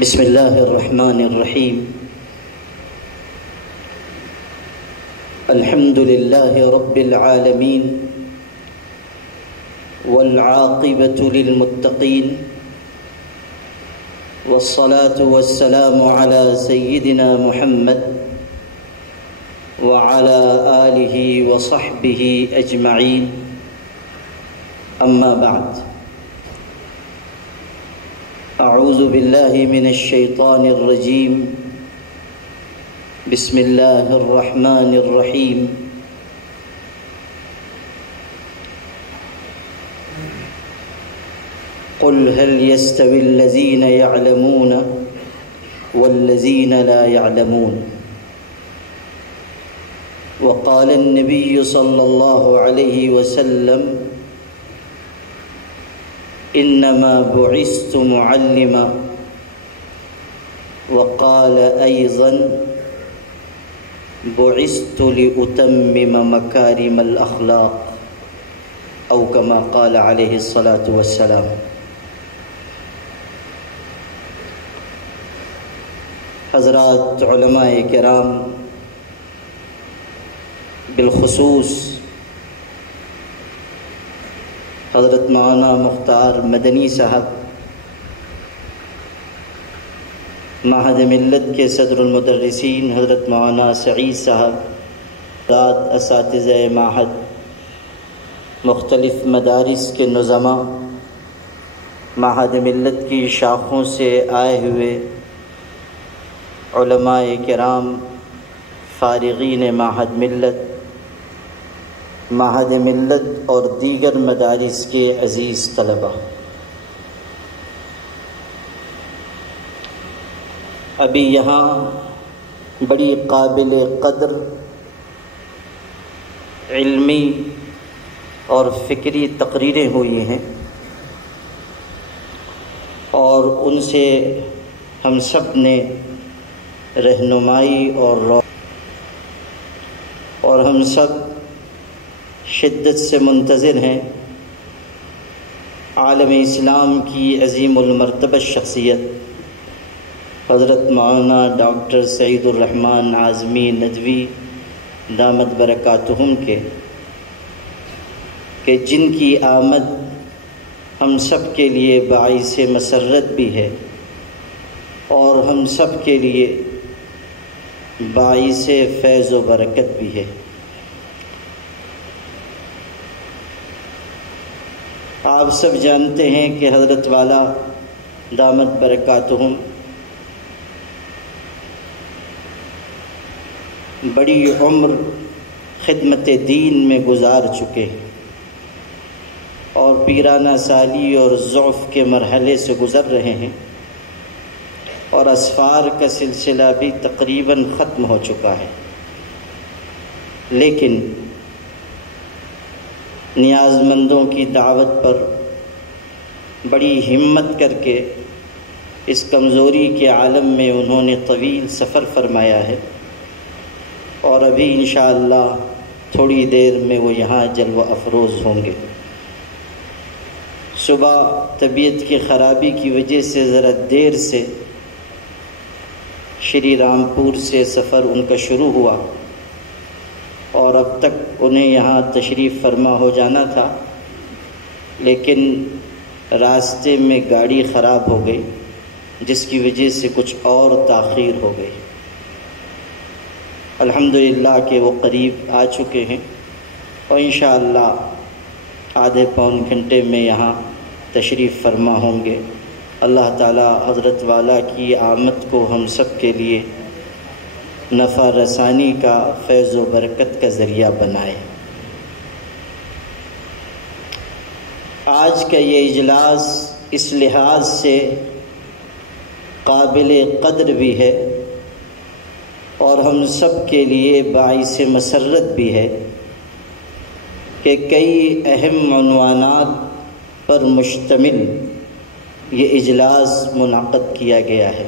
بسم الله الرحمن الرحيم. الحمد لله رب العالمين والعاقبة للمتقين، والصلاة والسلام على سيدنا محمد وعلى آله وصحبه أجمعين. أما بعد، أعوذ بالله من الشيطان الرجيم. بسم الله الرحمن الرحيم. قل هل يستوي الذين يعلمون والذين لا يعلمون. وقال النبي صلى الله عليه وسلم: إنما بعثت معلما. وقال أيضا: بعثت لأتمم مكارم الأخلاق، أو كما قال عليه الصلاة والسلام. حضرات علماء کرام، بالخصوص حضرت مولانا مختار مدنی صاحب، معہد ملت کے صدر المدرسین حضرت مولانا سعید صاحب، اساتذہ معہد، مختلف مدارس کے نظماء، معہد ملت کی شاخوں سے آئے ہوئے علماء کرام، فارغین معہد ملت اور دیگر مدارس کے عزیز طلباء، ابھی یہاں بڑی قابل قدر علمی اور فکری تقریریں ہوئی ہیں، اور ان سے ہم سب نے رہنمائی اور ہم سب شدت سے منتظر ہیں عالم اسلام کی عظیم المرتبہ شخصیت حضرت مولانا ڈاکٹر سعید الرحمن اعظمی ندوی دامت برکاتہم کہ جن کی آمد ہم سب کے لیے باعث مسرت بھی ہے اور ہم سب کے لیے باعث فیض و برکت بھی ہے۔ آپ سب جانتے ہیں کہ حضرت والا دامت برکاتہم بڑی عمر خدمت دین میں گزار چکے ہیں اور پیرانہ سالی اور ضعف کے مرحلے سے گزر رہے ہیں، اور اسفار کا سلسلہ بھی تقریباً ختم ہو چکا ہے، لیکن نیاز مندوں کی دعوت پر بڑی ہمت کر کے اس کمزوری کے عالم میں انہوں نے طویل سفر فرمایا ہے، اور ابھی انشاءاللہ تھوڑی دیر میں وہ یہاں جلوہ افروز ہوں گے۔ صبح طبیعت کی خرابی کی وجہ سے ذرا دیر سے شری رامپور سے سفر ان کا شروع ہوا، اور اب تک انہیں یہاں تشریف فرما ہو جانا تھا، لیکن راستے میں گاڑی خراب ہو گئی، جس کی وجہ سے کچھ اور تاخیر ہو گئی۔ الحمدللہ کہ وہ قریب آ چکے ہیں، اور انشاءاللہ آدھے پون گھنٹے میں یہاں تشریف فرما ہوں گے۔ اللہ تعالی حضرت والا کی آمد کو ہم سب کے لیے نفع رسانی کا، فیض و برکت کا ذریعہ بنائے۔ آج کا یہ اجلاس اس لحاظ سے قابل قدر بھی ہے اور ہم سب کے لیے باعث مسرت بھی ہے کہ کئی اہم عنوانات پر مشتمل یہ اجلاس منعقد کیا گیا ہے۔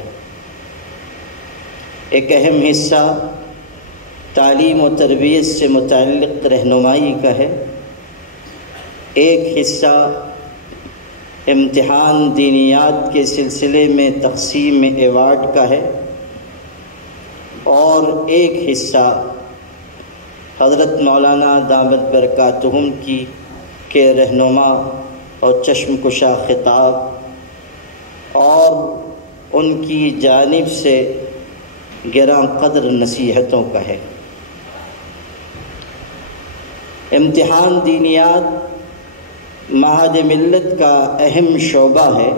ایک اہم حصہ تعلیم و تربیت سے متعلق رہنمائی کا ہے، ایک حصہ امتحان دینیات کے سلسلے میں تقسیم ایوارڈ کا ہے، اور ایک حصہ حضرت مولانا دامت برکاتہم کی کے رہنما اور چشم کشا خطاب اور ان کی جانب سے گراں قدر نصیحتوں کا ہے۔ امتحان دینیات معہد ملت کا اہم شعبہ ہے،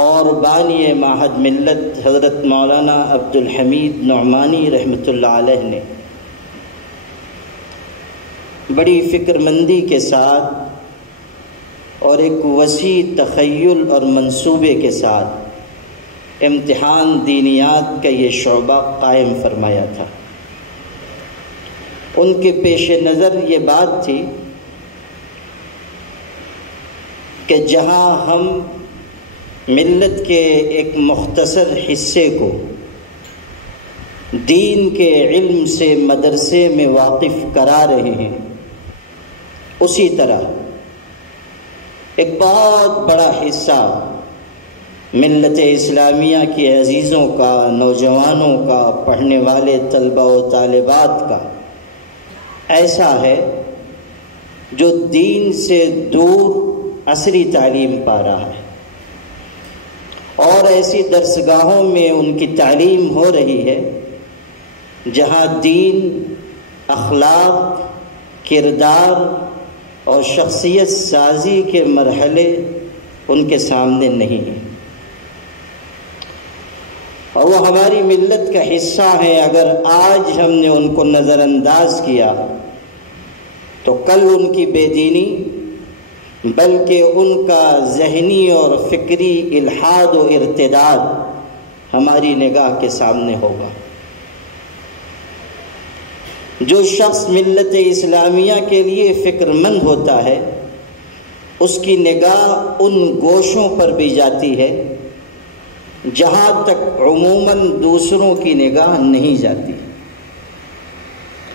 اور بانی معہد ملت حضرت مولانا عبدالحمید نعمانی رحمۃ اللہ علیہ نے بڑی فکر مندی کے ساتھ اور ایک وسیع تخیل اور منصوبے کے ساتھ امتحان دینیات کا یہ شعبہ قائم فرمایا تھا۔ ان کے پیش نظر یہ بات تھی کہ جہاں ہم ملت کے ایک مختصر حصے کو دین کے علم سے مدرسے میں واقف کرا رہے ہیں، اسی طرح ایک بہت بڑا حصہ ملت اسلامیہ کے عزیزوں کا، نوجوانوں کا، پڑھنے والے طلبہ و طالبات کا ایسا ہے جو دین سے دور عصری تعلیم پا رہا ہے، اور ایسی درسگاہوں میں ان کی تعلیم ہو رہی ہے جہاں دین، اخلاق، کردار اور شخصیت سازی کے مرحلے ان کے سامنے نہیں ہیں، اور وہ ہماری ملت کا حصہ ہیں۔ اگر آج ہم نے ان کو نظر انداز کیا تو کل ان کی بے دینی بلکہ ان کا ذہنی اور فکری الحاد و ارتداد ہماری نگاہ کے سامنے ہوگا۔ جو شخص ملت اسلامیہ کے لیے فکر مند ہوتا ہے اس کی نگاہ ان گوشوں پر بھی جاتی ہے جہاں تک عموماً دوسروں کی نگاہ نہیں جاتی۔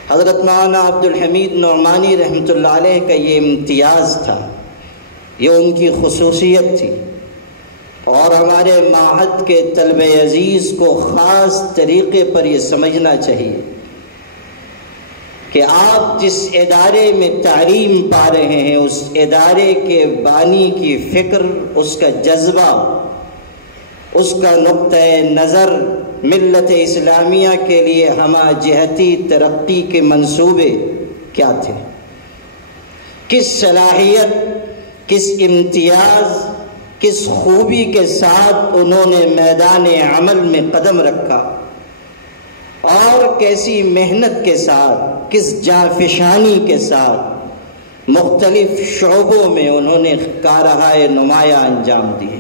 حضرت مولانا عبدالحمید نعمانی رحمۃ اللہ علیہ کا یہ امتیاز تھا، یہ ان کی خصوصیت تھی، اور ہمارے معہد کے طلبہ عزیز کو خاص طریقے پر یہ سمجھنا چاہیے کہ آپ جس ادارے میں تعلیم پا رہے ہیں اس ادارے کے بانی کی فکر، اس کا جذبہ، اس کا نقطۂ نظر ملت اسلامیہ کے لیے ہمہ جہتی ترقی کے منصوبے کیا تھے، کس صلاحیت، کس امتیاز، کس خوبی کے ساتھ انہوں نے میدان عمل میں قدم رکھا، اور کیسی محنت کے ساتھ، کس جانفشانی کے ساتھ مختلف شعبوں میں انہوں نے کارہائے نمایاں انجام دیے۔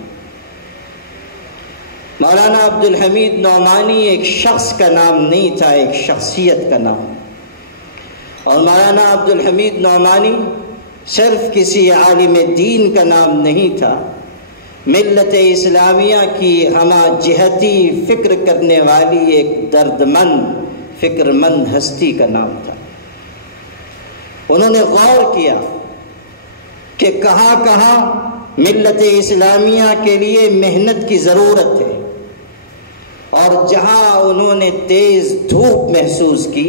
مولانا عبدالحمید نعمانی ایک شخص کا نام نہیں تھا، ایک شخصیت کا نام، اور مولانا عبدالحمید نعمانی صرف کسی عالم دین کا نام نہیں تھا، ملت اسلامیہ کی ہمہ جہتی فکر کرنے والی ایک دردمند، فکر مند ہستی کا نام تھا۔ انہوں نے غور کیا کہ کہاں کہاں ملت اسلامیہ کے لیے محنت کی ضرورت ہے، اور جہاں انہوں نے تیز دھوپ محسوس کی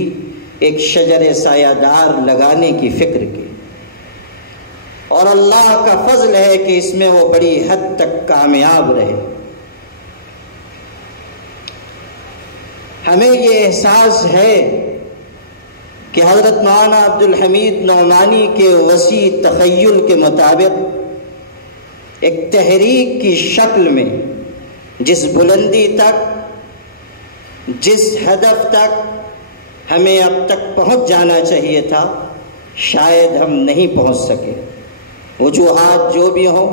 ایک شجر سایہ دار لگانے کی فکر کی، اور اللہ کا فضل ہے کہ اس میں وہ بڑی حد تک کامیاب رہے۔ ہمیں یہ احساس ہے کہ حضرت مولانا عبدالحمید نعمانی کے وسیع تخیل کے مطابق ایک تحریک کی شکل میں جس بلندی تک، جس ہدف تک ہمیں اب تک پہنچ جانا چاہیے تھا، شاید ہم نہیں پہنچ سکے۔ وجوہات جو بھی ہوں،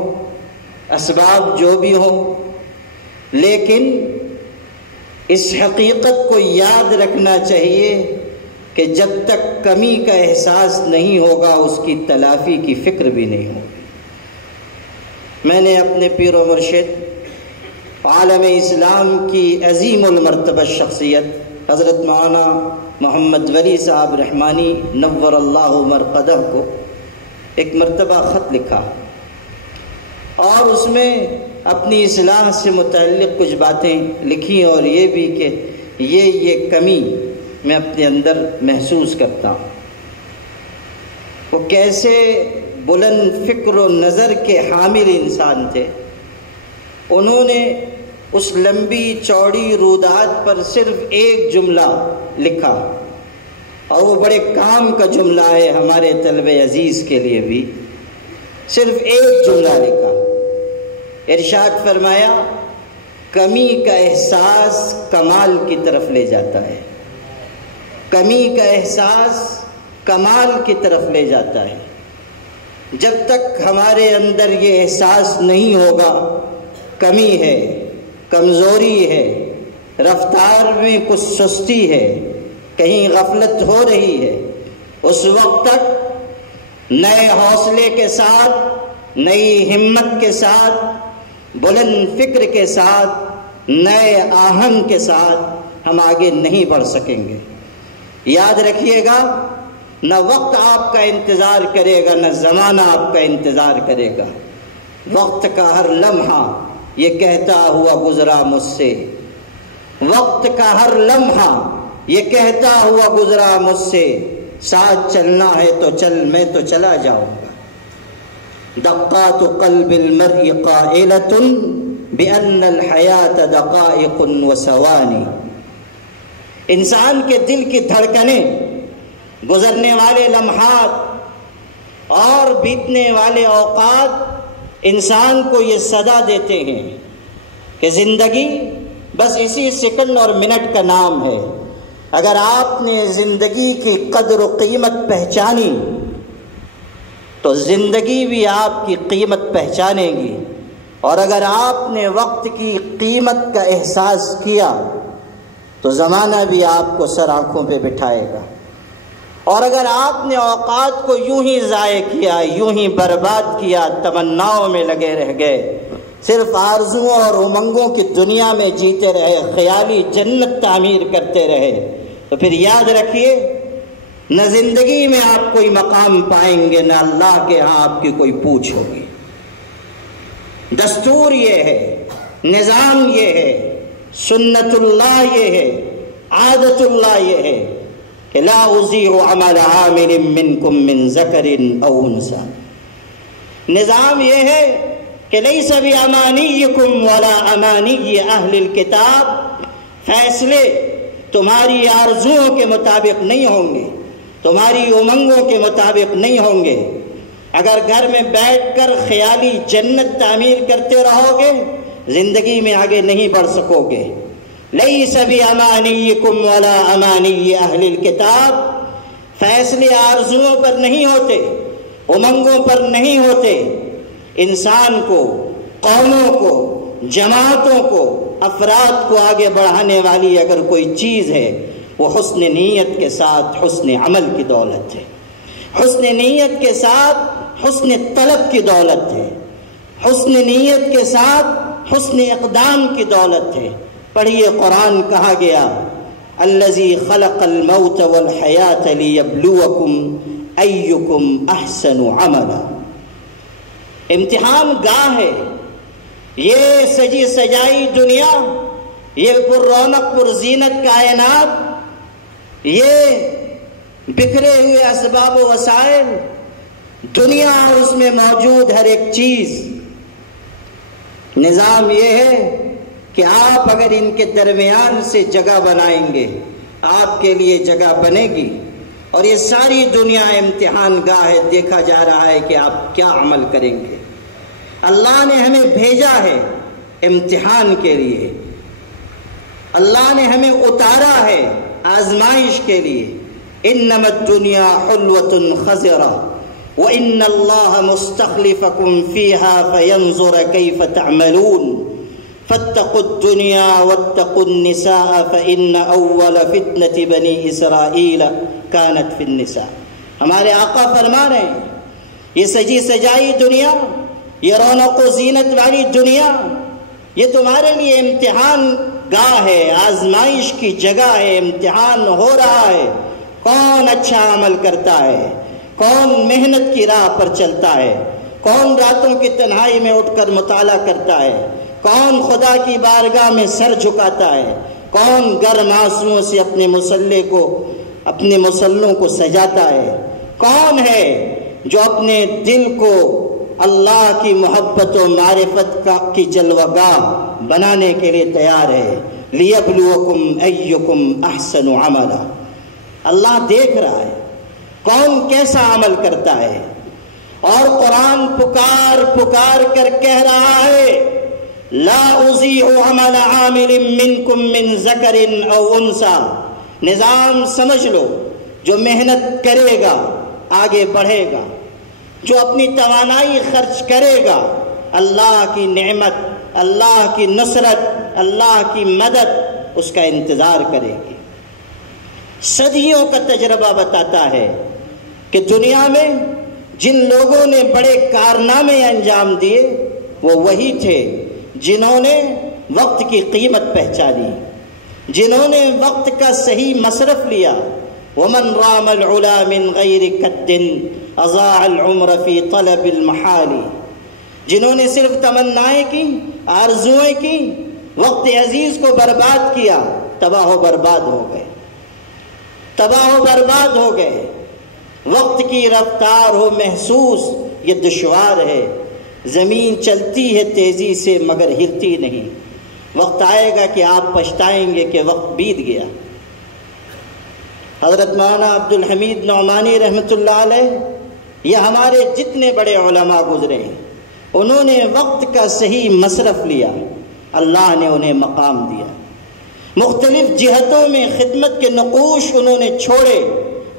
اسباب جو بھی ہوں، لیکن اس حقیقت کو یاد رکھنا چاہیے کہ جب تک کمی کا احساس نہیں ہوگا اس کی تلافی کی فکر بھی نہیں ہوگی۔ میں نے اپنے پیر و مرشد عالم اسلام کی عظیم المرتبہ شخصیت حضرت مولانا محمد ولی صاحب رحمانی نور اللہ مرقدہ کو ایک مرتبہ خط لکھا اور اس میں اپنی اصلاح سے متعلق کچھ باتیں لکھی اور یہ بھی کہ یہ کمی میں اپنے اندر محسوس کرتا ہوں۔ وہ کیسے بلند فکر و نظر کے حامل انسان تھے، انہوں نے اس لمبی چوڑی رودات پر صرف ایک جملہ لکھا، اور وہ بڑے کام کا جملہ ہے ہمارے طلب عزیز کے لیے بھی۔ صرف ایک جملہ لکھا، ارشاد فرمایا کمی کا احساس کمال کی طرف لے جاتا ہے، کمی کا احساس کمال کی طرف لے جاتا ہے۔ جب تک ہمارے اندر یہ احساس نہیں ہوگا کمی ہے، کمزوری ہے، رفتار میں کچھ سستی ہے، کہیں غفلت ہو رہی ہے، اس وقت تک نئے حوصلے کے ساتھ، نئی ہمت کے ساتھ، بلند فکر کے ساتھ، نئے آہنگ کے ساتھ ہم آگے نہیں بڑھ سکیں گے۔ یاد رکھیے گا، نہ وقت آپ کا انتظار کرے گا، نہ زمانہ آپ کا انتظار کرے گا۔ وقت کا ہر لمحہ یہ کہتا ہوا گزرا مجھ سے، وقت کا ہر لمحہ یہ کہتا ہوا گزرا مجھ سے، ساتھ چلنا ہے تو چل، میں تو چلا جاؤں گا۔ دقات قلب المرء قائلة بأن الحیات دقائق وثوانی۔ انسان کے دل کی دھڑکنیں گزرنے والے لمحات اور بیتنے والے اوقات انسان کو یہ صدا دیتے ہیں کہ زندگی بس اسی سیکنڈ اور منٹ کا نام ہے۔ اگر آپ نے زندگی کی قدر و قیمت پہچانی تو زندگی بھی آپ کی قیمت پہچانے گی، اور اگر آپ نے وقت کی قیمت کا احساس کیا تو زمانہ بھی آپ کو سر آنکھوں پہ بٹھائے گا، اور اگر آپ نے اوقات کو یوں ہی ضائع کیا، یوں ہی برباد کیا، تمناؤں میں لگے رہ گئے، صرف آرزوؤں اور امنگوں کی دنیا میں جیتے رہے، خیالی جنت تعمیر کرتے رہے، تو پھر یاد رکھیے نہ زندگی میں آپ کوئی مقام پائیں گے، نہ اللہ کے ہاں آپ کی کوئی پوچھ ہوگی۔ دستور یہ ہے، نظام یہ ہے، سنت اللہ یہ ہے، عادت اللہ یہ ہے کہ لا اضیع عمل عامل منکم من ذکر او انثی۔ نظام یہ ہے کہ لیس بامانیکم ولا امانی اہل الکتاب، فیصلے تمہاری آرزوؤں کے مطابق نہیں ہوں گے، تمہاری امنگوں کے مطابق نہیں ہوں گے۔ اگر گھر میں بیٹھ کر خیالی جنت تعمیر کرتے رہو گے، زندگی میں آگے نہیں بڑھ سکو گے۔ لیس بامانیکم ولا امانی اہل الکتاب، فیصلے آرزوؤں پر نہیں ہوتے، امنگوں پر نہیں ہوتے۔ انسان کو، قوموں کو، جماعتوں کو، افراد کو آگے بڑھانے والی اگر کوئی چیز ہے وہ حسن نیت کے ساتھ حسن عمل کی دولت ہے، حسن نیت کے ساتھ حسن طلب کی دولت ہے، حسن نیت کے ساتھ حسن اقدام کی دولت ہے۔ پڑھیے قرآن کہا گیا الذی خلق الموت والحیات لیبلوکم ایکم احسن عملا۔ امتحان گاہ ہے یہ سجی سجائی دنیا، یہ پر رونق پر زینت کائنات، یہ بکھرے ہوئے اسباب و وسائل، دنیا اور اس میں موجود ہر ایک چیز۔ نظام یہ ہے کہ آپ اگر ان کے درمیان سے جگہ بنائیں گے، آپ کے لیے جگہ بنے گی، اور یہ ساری دنیا امتحان گاہ ہے، دیکھا جا رہا ہے کہ آپ کیا عمل کریں گے۔ اللہ نے ہمیں بھیجا ہے امتحان کے لیے، اللہ نے ہمیں اتارا ہے آزمائش کے لیے۔ انما الدنیا حلوۃ خضرہ وان اللہ مستخلفکم فیہا فینظر کیف تعملون فاتقوا الدنیا واتقوا النساء فان اول فتنة بنی اسرائیل کانت فی النساء۔ ہمارے آقا فرما رہے ہیں یہ سجی سجائی دنیا، یہ رونق و زینت والی دنیا، یہ تمہارے لیے امتحان گاہ ہے، آزمائش کی جگہ ہے، امتحان ہو رہا ہے۔ کون اچھا عمل کرتا ہے، کون محنت کی راہ پر چلتا ہے، کون راتوں کی تنہائی میں اٹھ کر مطالعہ کرتا ہے؟ کون خدا کی بارگاہ میں سر جھکاتا ہے؟ کون گرم آنسوؤں سے اپنے مصلوں کو سجاتا ہے؟ کون ہے جو اپنے دل کو اللہ کی محبت و معرفت کی جلوگاہ بنانے کے لیے تیار ہے؟ لِيَبْلُوَكُمْ أَيُّكُمْ أَحْسَنُ عَمَلًا۔ اللہ دیکھ رہا ہے کون کیسا عمل کرتا ہے، اور قرآن پکار پکار کر کہہ رہا ہے لا اضیع عمل عامل منکم من ذکر او انثی۔ نظام سمجھ لو، جو محنت کرے گا آگے بڑھے گا، جو اپنی توانائی خرچ کرے گا، اللہ کی نعمت، اللہ کی نصرت، اللہ کی مدد اس کا انتظار کرے گی۔ صدیوں کا تجربہ بتاتا ہے کہ دنیا میں جن لوگوں نے بڑے کارنامے انجام دیے وہ وہی تھے جنہوں نے وقت کی قیمت پہچانی، جنہوں نے وقت کا صحیح مصرف لیا۔ ومن رام العلا من غیر کد اضاع العمر فی طلب المحال۔ جنہوں نے صرف تمنائیں کی، آرزوئیں کی، وقت عزیز کو برباد کیا، تباہ و برباد ہو گئے، تباہ و برباد ہو گئے۔ وقت کی رفتار ہو محسوس، یہ دشوار ہے۔ زمین چلتی ہے تیزی سے مگر ہلتی نہیں۔ وقت آئے گا کہ آپ پچھتائیں گے کہ وقت بیت گیا۔ حضرت مولانا عبد الحمید نعمانی رحمۃ اللہ علیہ، یہ ہمارے جتنے بڑے علماء گزرے ہیں، انہوں نے وقت کا صحیح مصرف لیا، اللہ نے انہیں مقام دیا۔ مختلف جہتوں میں خدمت کے نقوش انہوں نے چھوڑے،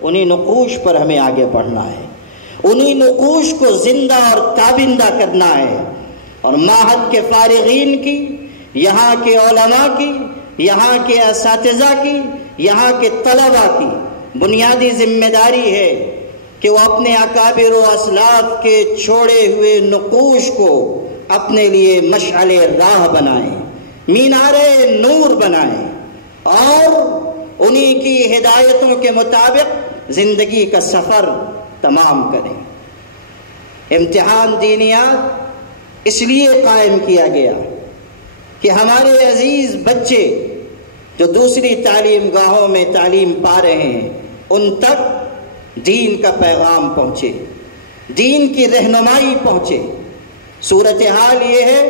انہی نقوش پر ہمیں آگے بڑھنا ہے، انہی نقوش کو زندہ اور تابندہ کرنا ہے۔ اور معہد کے فارغین کی، یہاں کے علماء کی، یہاں کے اساتذہ کی، یہاں کے طلباء کی بنیادی ذمہ داری ہے کہ وہ اپنے اکابر و اسلاف کے چھوڑے ہوئے نقوش کو اپنے لیے مشعل راہ بنائیں، مینار نور بنائیں، اور انہی کی ہدایتوں کے مطابق زندگی کا سفر تمام کریں۔ امتحان دینیات اس لیے قائم کیا گیا کہ ہمارے عزیز بچے جو دوسری تعلیم گاہوں میں تعلیم پا رہے ہیں، ان تک دین کا پیغام پہنچے، دین کی رہنمائی پہنچے۔ صورتحال یہ ہے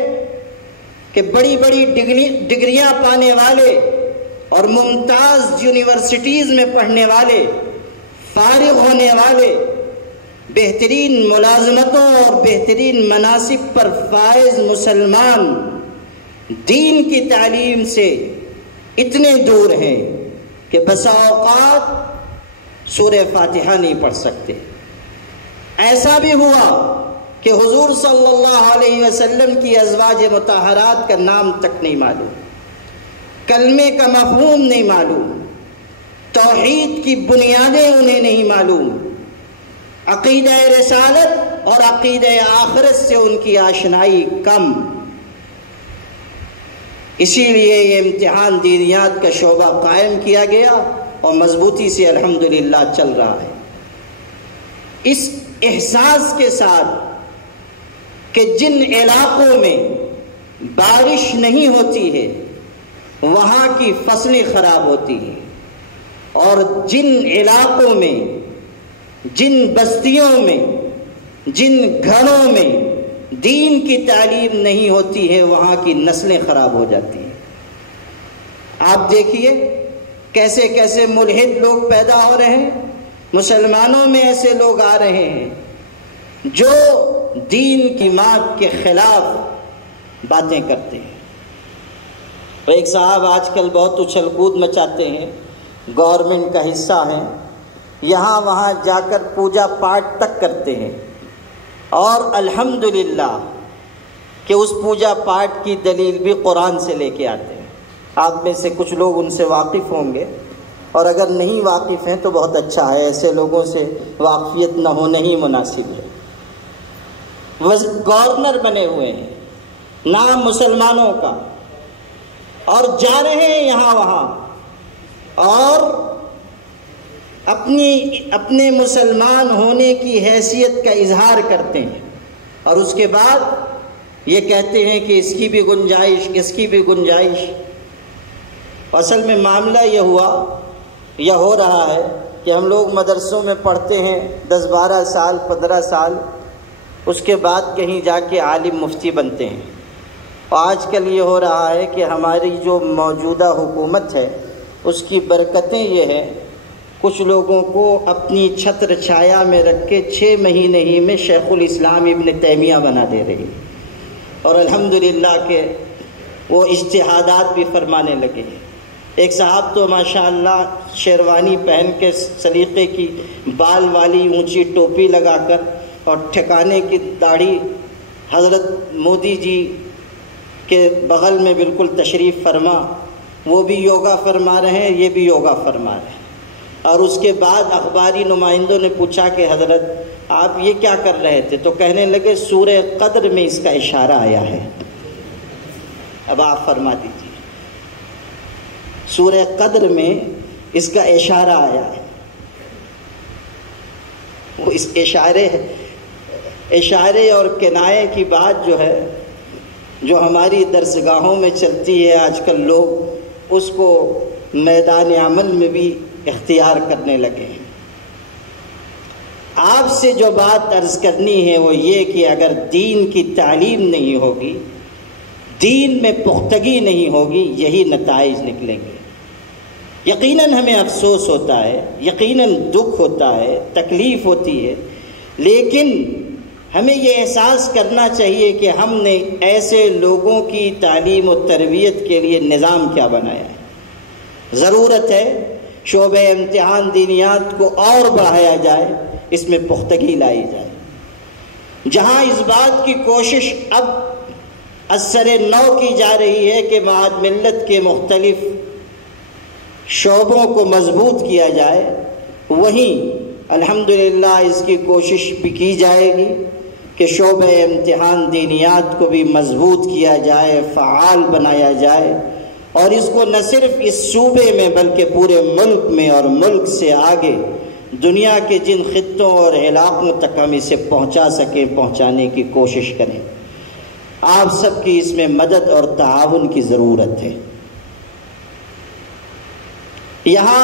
کہ بڑی بڑی ڈگریاں پانے والے اور ممتاز یونیورسٹیز میں پڑھنے والے، فارغ ہونے والے، بہترین ملازمتوں اور بہترین مناصب پر فائز مسلمان دین کی تعلیم سے اتنے دور ہیں کہ بسا اوقات سورہ فاتحہ نہیں پڑھ سکتے۔ ایسا بھی ہوا کہ حضور صلی اللہ علیہ وسلم کی ازواج مطہرات کا نام تک نہیں معلوم، کلمے کا مفہوم نہیں معلوم، توحید کی بنیادیں انہیں نہیں معلوم، عقیدہ رسالت اور عقیدہ آخرت سے ان کی آشنائی کم۔ اسی لیے یہ امتحان دینیات کا شعبہ قائم کیا گیا اور مضبوطی سے الحمدللہ چل رہا ہے، اس احساس کے ساتھ کہ جن علاقوں میں بارش نہیں ہوتی ہے وہاں کی فصلیں خراب ہوتی ہیں، اور جن علاقوں میں، جن بستیوں میں، جن گھروں میں دین کی تعلیم نہیں ہوتی ہے وہاں کی نسلیں خراب ہو جاتی ہیں۔ آپ دیکھیے کیسے کیسے ملحد لوگ پیدا ہو رہے ہیں، مسلمانوں میں ایسے لوگ آ رہے ہیں جو دین کی بات کے خلاف باتیں کرتے ہیں۔ ایک صاحب آج کل بہت اچھل کود مچاتے ہیں، گورنمنٹ کا حصہ ہیں، یہاں وہاں جا کر پوجا پاٹ تک کرتے ہیں، اور الحمدللہ کہ اس پوجا پاٹ کی دلیل بھی قرآن سے لے کے آتے ہیں۔ آپ میں سے کچھ لوگ ان سے واقف ہوں گے، اور اگر نہیں واقف ہیں تو بہت اچھا ہے، ایسے لوگوں سے واقفیت نہ ہونا ہی مناسب ہے۔ گورنر بنے ہوئے ہیں نام مسلمانوں کا، اور جا رہے ہیں یہاں وہاں، اور اپنے مسلمان ہونے کی حیثیت کا اظہار کرتے ہیں، اور اس کے بعد یہ کہتے ہیں کہ اس کی بھی گنجائش، اس کی بھی گنجائش۔ اصل میں معاملہ یہ ہوا یا ہو رہا ہے کہ ہم لوگ مدرسوں میں پڑھتے ہیں 10-12 سال 15 سال، اس کے بعد کہیں جا کے عالم مفتی بنتے ہیں۔ آج کل یہ ہو رہا ہے کہ ہماری جو موجودہ حکومت ہے اس کی برکتیں یہ ہے، کچھ لوگوں کو اپنی چھتر چھایا میں رکھ کے 6 مہینے ہی میں شیخ الاسلام ابن تیمیہ بنا دے رہی، اور الحمدللہ کہ وہ اجتہادات بھی فرمانے لگے۔ ایک صاحب تو ماشاءاللہ شیروانی پہن کے سلیقے کی بال والی اونچی ٹوپی لگا کر اور ٹھکانے کی داڑھی، حضرت مودی جی کے بغل میں بالکل تشریف فرما، وہ بھی یوگا فرما رہے ہیں، یہ بھی یوگا فرما رہے ہیں۔ اور اس کے بعد اخباری نمائندوں نے پوچھا کہ حضرت آپ یہ کیا کر رہے تھے؟ تو کہنے لگے سورہ قدر میں اس کا اشارہ آیا ہے۔ اب آپ فرما دیجیے، سورہ قدر میں اس کا اشارہ آیا ہے۔ وہ اس اشارے اور کنایے کی بات جو ہے، جو ہماری درسگاہوں میں چلتی ہے آج کل، لوگ اس کو میدان عمل میں بھی اختیار کرنے لگے ہیں۔ آپ سے جو بات عرض کرنی ہے وہ یہ کہ اگر دین کی تعلیم نہیں ہوگی، دین میں پختگی نہیں ہوگی، یہی نتائج نکلیں گے۔ یقیناً ہمیں افسوس ہوتا ہے، یقیناً دکھ ہوتا ہے، تکلیف ہوتی ہے، لیکن ہمیں یہ احساس کرنا چاہیے کہ ہم نے ایسے لوگوں کی تعلیم و تربیت کے لیے نظام کیا بنایا ہے۔ ضرورت ہے شعبہ امتحان دینیات کو اور بڑھایا جائے، اس میں پختگی لائی جائے۔ جہاں اس بات کی کوشش اب اثر نو کی جا رہی ہے کہ معاد ملت کے مختلف شعبوں کو مضبوط کیا جائے، وہیں الحمدللہ اس کی کوشش بھی کی جائے گی کہ شعبہ امتحان دینیات کو بھی مضبوط کیا جائے، فعال بنایا جائے، اور اس کو نہ صرف اس صوبے میں بلکہ پورے ملک میں اور ملک سے آگے دنیا کے جن خطوں اور علاقوں تک ہم اسے پہنچا سکیں، پہنچانے کی کوشش کریں۔ آپ سب کی اس میں مدد اور تعاون کی ضرورت ہے۔ یہاں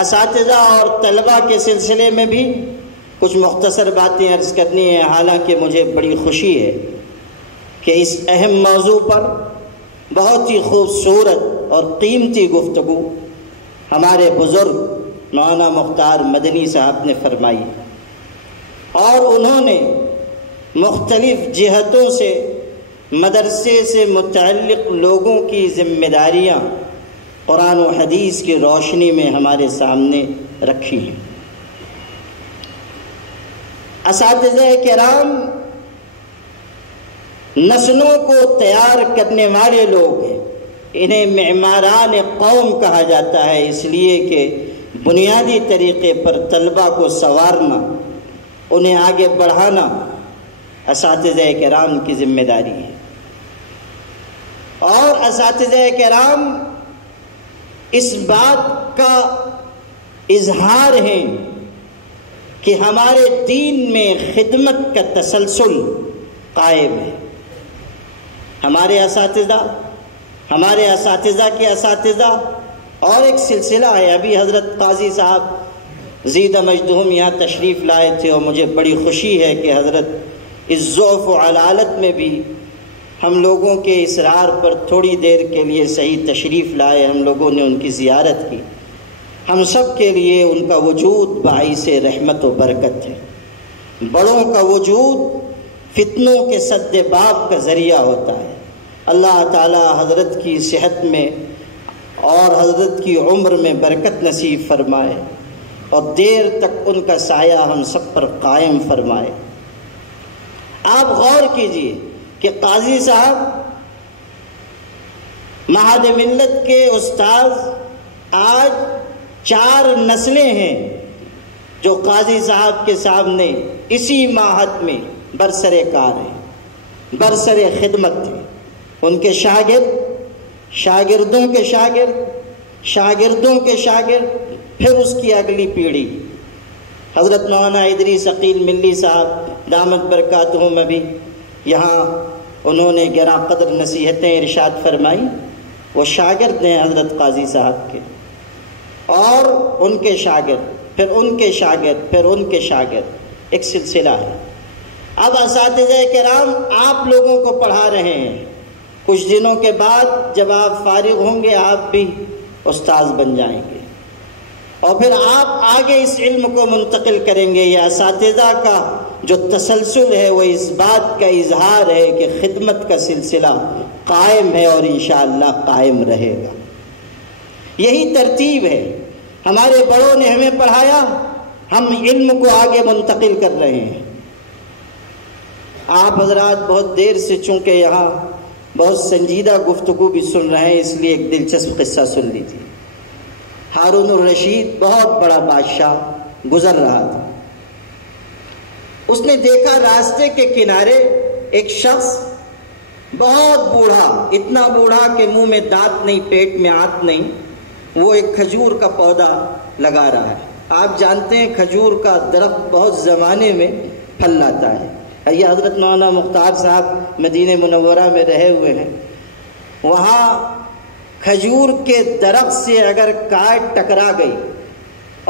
اساتذہ اور طلبہ کے سلسلے میں بھی کچھ مختصر باتیں عرض کرنی ہیں، حالانکہ مجھے بڑی خوشی ہے کہ اس اہم موضوع پر بہت ہی خوبصورت اور قیمتی گفتگو ہمارے بزرگ مولانا مختار مدنی صاحب نے فرمائی، اور انہوں نے مختلف جہتوں سے مدرسے سے متعلق لوگوں کی ذمہ داریاں قرآن و حدیث کی روشنی میں ہمارے سامنے رکھی ہیں۔ اساتذہ کرام نسلوں کو تیار کرنے والے لوگ ہیں، انہیں معماران قوم کہا جاتا ہے، اس لیے کہ بنیادی طریقے پر طلبہ کو سنوارنا، انہیں آگے بڑھانا اساتذہ کرام کی ذمہ داری ہے۔ اور اساتذہ کرام اس بات کا اظہار ہیں کہ ہمارے دین میں خدمت کا تسلسل قائم ہے۔ ہمارے اساتذہ کے اساتذہ اور ایک سلسلہ ہے۔ ابھی حضرت قاضی صاحب زیدہ مجدہم یہاں تشریف لائے تھے، اور مجھے بڑی خوشی ہے کہ حضرت اس ضعف و علالت میں بھی ہم لوگوں کے اصرار پر تھوڑی دیر کے لیے صحیح تشریف لائے، ہم لوگوں نے ان کی زیارت کی۔ ہم سب کے لیے ان کا وجود باعث رحمت و برکت ہے۔ بڑوں کا وجود فتنوں کے سد باب کا ذریعہ ہوتا ہے۔ اللہ تعالی حضرت کی صحت میں اور حضرت کی عمر میں برکت نصیب فرمائے، اور دیر تک ان کا سایہ ہم سب پر قائم فرمائے۔ آپ غور کیجئے کہ قاضی صاحب معہد ملت کے استاذ، آج 4 نسلیں ہیں جو قاضی صاحب کے سامنے اسی معہد میں برسر کار ہیں، برسر خدمت تھے۔ ان کے شاگرد، شاگردوں کے شاگرد، شاگردوں کے شاگرد، پھر اس کی اگلی پیڑھی۔ حضرت مولانا ادریس عقیل ملی صاحب دامت برکاتہم بھی یہاں انہوں نے گراں قدر نصیحتیں ارشاد فرمائی. وہ شاگرد ہیں حضرت قاضی صاحب کے، اور ان کے شاگرد، پھر ان کے شاگرد، پھر ان کے شاگرد، ایک سلسلہ ہے. اب اساتذہ کرام آپ لوگوں کو پڑھا رہے ہیں، کچھ دنوں کے بعد جب آپ فارغ ہوں گے آپ بھی استاذ بن جائیں گے، اور پھر آپ آگے اس علم کو منتقل کریں گے. یہ اساتذہ کا جو تسلسل ہے وہ اس بات کا اظہار ہے کہ خدمت کا سلسلہ قائم ہے اور انشاءاللہ قائم رہے گا. یہی ترتیب ہے. ہمارے بڑوں نے ہمیں پڑھایا، ہم علم کو آگے منتقل کر رہے ہیں. آپ حضرات بہت دیر سے چونکہ یہاں بہت سنجیدہ گفتگو بھی سن رہے ہیں، اس لیے ایک دلچسپ قصہ سن لیجیے. ہارون الرشید بہت بڑا بادشاہ گزر رہا تھا. اس نے دیکھا راستے کے کنارے ایک شخص بہت بوڑھا، اتنا بوڑھا کہ منہ میں دانت نہیں، پیٹ میں آنت نہیں، وہ ایک کھجور کا پودا لگا رہا ہے. آپ جانتے ہیں کھجور کا درخت بہت زمانے میں پھل لاتا ہے. یہ حضرت مولانا مختار صاحب مدینہ منورہ میں رہے ہوئے ہیں. وہاں کھجور کے درخت سے اگر کاٹ ٹکرا گئی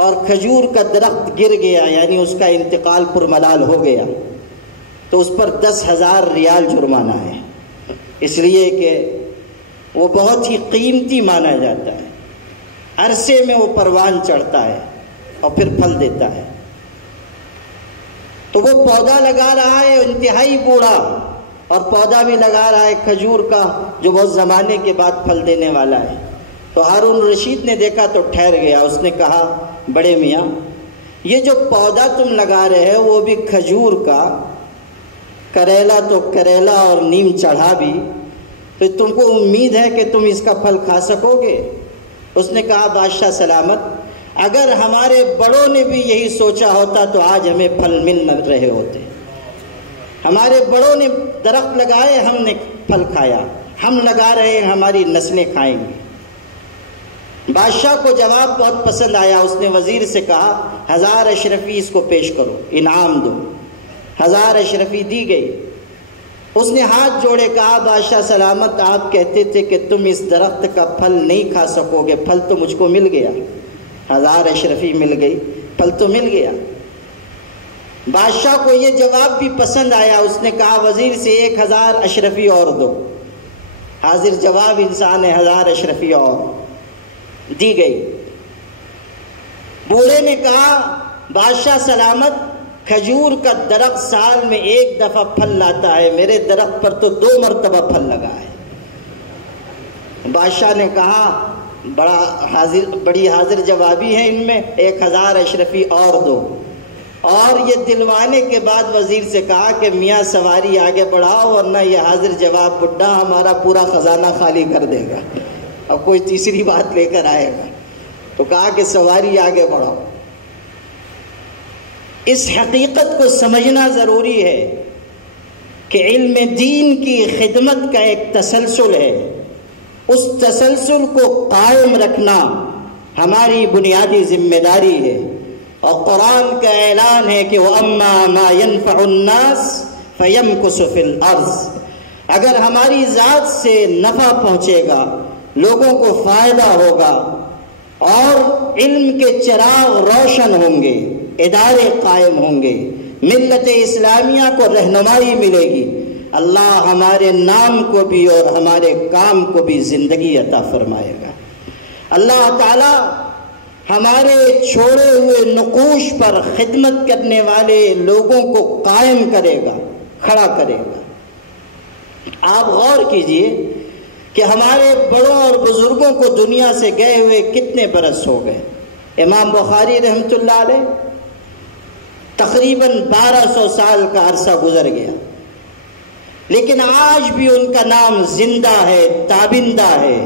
اور کھجور کا درخت گر گیا، یعنی اس کا انتقال پرملال ہو گیا، تو اس پر 10,000 ریال جرمانہ ہے. اس لیے کہ وہ بہت ہی قیمتی مانا جاتا ہے. عرصے میں وہ پروان چڑھتا ہے اور پھر پھل دیتا ہے. تو وہ پودا لگا رہا ہے انتہائی بوڑھا، اور پودا بھی لگا رہا ہے کھجور کا جو بہت زمانے کے بعد پھل دینے والا ہے. تو ہارون الرشید نے دیکھا تو ٹھہر گیا. اس نے کہا بڑے میاں، یہ جو پودا تم لگا رہے ہو وہ بھی کھجور کا، کریلا تو کریلا اور نیم چڑھا بھی، تو تم کو امید ہے کہ تم اس کا پھل کھا سکو گے؟ اس نے کہا بادشاہ سلامت، اگر ہمارے بڑوں نے بھی یہی سوچا ہوتا تو آج ہمیں پھل مل نہ رہے ہوتے. ہمارے بڑوں نے درخت لگائے، ہم نے پھل کھایا، ہم لگا رہے ہیں، ہماری نسلیں کھائیں گے. بادشاہ کو جواب بہت پسند آیا. اس نے وزیر سے کہا 1000 اشرفی اس کو پیش کرو، انعام دو. 1000 اشرفی دی گئی. اس نے ہاتھ جوڑے کہا بادشاہ سلامت، آپ کہتے تھے کہ تم اس درخت کا پھل نہیں کھا سکو گے، پھل تو مجھ کو مل گیا. 1000 اشرفی مل گئی، پھل تو مل گیا. بادشاہ کو یہ جواب بھی پسند آیا. اس نے کہا وزیر سے 1000 اشرفی اور دو. حاضر جواب انسان ہے، 1000 اشرفی اور دی گئی. بوڑھے نے کہا بادشاہ سلامت، کھجور کا درخت سال میں 1 دفعہ پھل لاتا ہے، میرے درخت پر تو 2 مرتبہ پھل لگا ہے. بادشاہ نے کہا بڑی حاضر جوابی ہے ان میں، 1000 اشرفی اور دو. اور یہ دلوانے کے بعد وزیر سے کہا کہ میاں سواری آگے بڑھاؤ ورنہ یہ حاضر جواب بڈھا ہمارا پورا خزانہ خالی کر دے گا، اب کوئی تیسری بات لے کر آئے گا. تو کہا کہ سواری آگے بڑھاؤ. اس حقیقت کو سمجھنا ضروری ہے کہ علم دین کی خدمت کا ایک تسلسل ہے. اس تسلسل کو قائم رکھنا ہماری بنیادی ذمہ داری ہے. اور قرآن کا اعلان ہے کہ وَأَمَّا مَا يَنْفَعُ النَّاسِ فَيَمْكُسُ فِي الْأَرْضِ، اگر ہماری ذات سے نفع پہنچے گا، لوگوں کو فائدہ ہوگا، اور علم کے چراغ روشن ہوں گے، ادارے قائم ہوں گے، ملت اسلامیہ کو رہنمائی ملے گی، اللہ ہمارے نام کو بھی اور ہمارے کام کو بھی زندگی عطا فرمائے گا. اللہ تعالی ہمارے چھوڑے ہوئے نقوش پر خدمت کرنے والے لوگوں کو قائم کرے گا، کھڑا کرے گا. آپ غور کیجئے کہ ہمارے بڑوں اور بزرگوں کو دنیا سے گئے ہوئے کتنے برس ہو گئے. امام بخاری رحمۃ اللہ علیہ تقریباً 1200 سال کا عرصہ گزر گیا، لیکن آج بھی ان کا نام زندہ ہے، تابندہ ہے.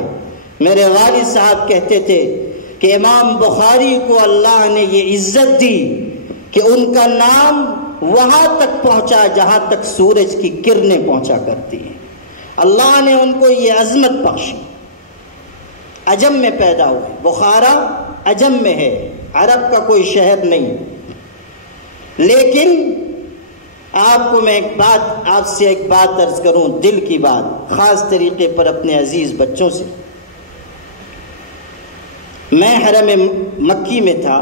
میرے والد صاحب کہتے تھے کہ امام بخاری کو اللہ نے یہ عزت دی کہ ان کا نام وہاں تک پہنچا جہاں تک سورج کی کرنیں پہنچا کرتی ہیں. اللہ نے ان کو یہ عظمت بخشی. عجم میں پیدا ہوئے، بخارا عجم میں ہے، عرب کا کوئی شہر نہیں، لیکن آپ کو میں آپ سے ایک بات عرض کروں، دل کی بات، خاص طریقے پر اپنے عزیز بچوں سے۔ میں حرم مکی میں تھا،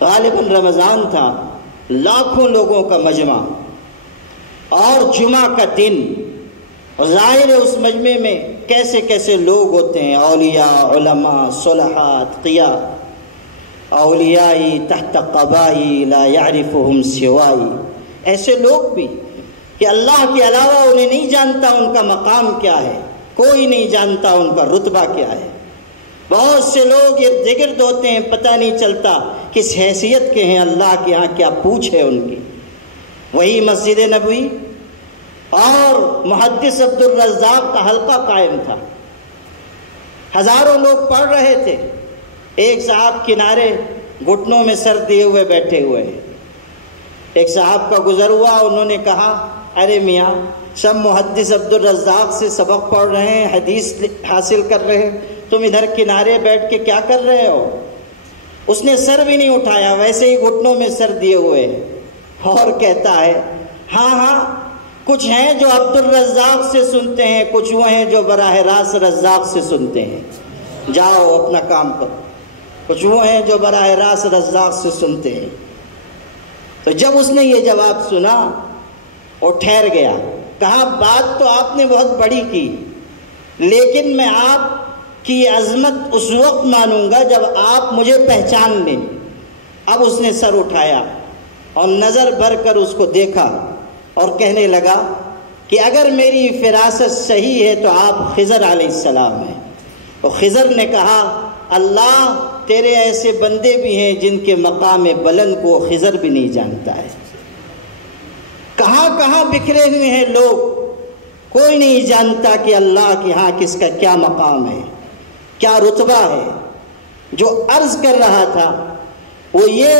غالباً رمضان تھا، لاکھوں لوگوں کا مجمع اور جمعہ کا دن، ظاہر ہے اس مجمع میں کیسے کیسے لوگ ہوتے ہیں، اولیاء، علماء، صلحاء، اتقیاء، اولیائی تحت قبائی لا یعرفہم سوائی، ایسے لوگ بھی کہ اللہ کے علاوہ انہیں نہیں جانتا ان کا مقام کیا ہے، کوئی نہیں جانتا ان کا رتبہ کیا ہے۔ بہت سے لوگ ارد گرد ہوتے ہیں، پتہ نہیں چلتا کس حیثیت کے ہیں، اللہ کے ہاں کیا پوچھ ہے ان کی۔ وہی مسجد نبوی اور محدث عبد الرزاق کا حلقہ قائم تھا، ہزاروں لوگ پڑھ رہے تھے، ایک صاحب کنارے گھٹنوں میں سر دیے ہوئے بیٹھے ہوئے ہیں۔ ایک صاحب کا گزر ہوا، انہوں نے کہا ارے میاں سب محدث عبد الرزاق سے سبق پڑھ رہے ہیں، حدیث حاصل کر رہے ہیں، تم ادھر کنارے بیٹھ کے کیا کر رہے ہو؟ اس نے سر بھی نہیں اٹھایا، ویسے ہی گھٹنوں میں سر دیے ہوئے ہیں، اور کہتا ہے ہاں کچھ ہیں جو عبد الرزاق سے سنتے ہیں، کچھ وہ ہیں جو براہ راست رزاق سے سنتے ہیں، جاؤ اپنا کام کرو۔ کچھ وہ ہیں جو براہ راست رزاق سے سنتے ہیں۔ تو جب اس نے یہ جواب سنا اور ٹھہر گیا، کہا بات تو آپ نے بہت بڑی کی، لیکن میں آپ کی عظمت اس وقت مانوں گا جب آپ مجھے پہچان لیں۔ اب اس نے سر اٹھایا اور نظر بھر کر اس کو دیکھا اور کہنے لگا کہ اگر میری فراست صحیح ہے تو آپ خضر علیہ السلام ہیں۔ اور خضر نے کہا اللہ تیرے ایسے بندے بھی ہیں جن کے مقام بلند کو خضر بھی نہیں جانتا ہے۔ کہاں کہاں بکھرے ہوئے ہیں لوگ، کوئی نہیں جانتا کہ اللہ کے ہاں کس کا کیا مقام ہے، کیا رتبہ ہے۔ جو عرض کر رہا تھا وہ یہ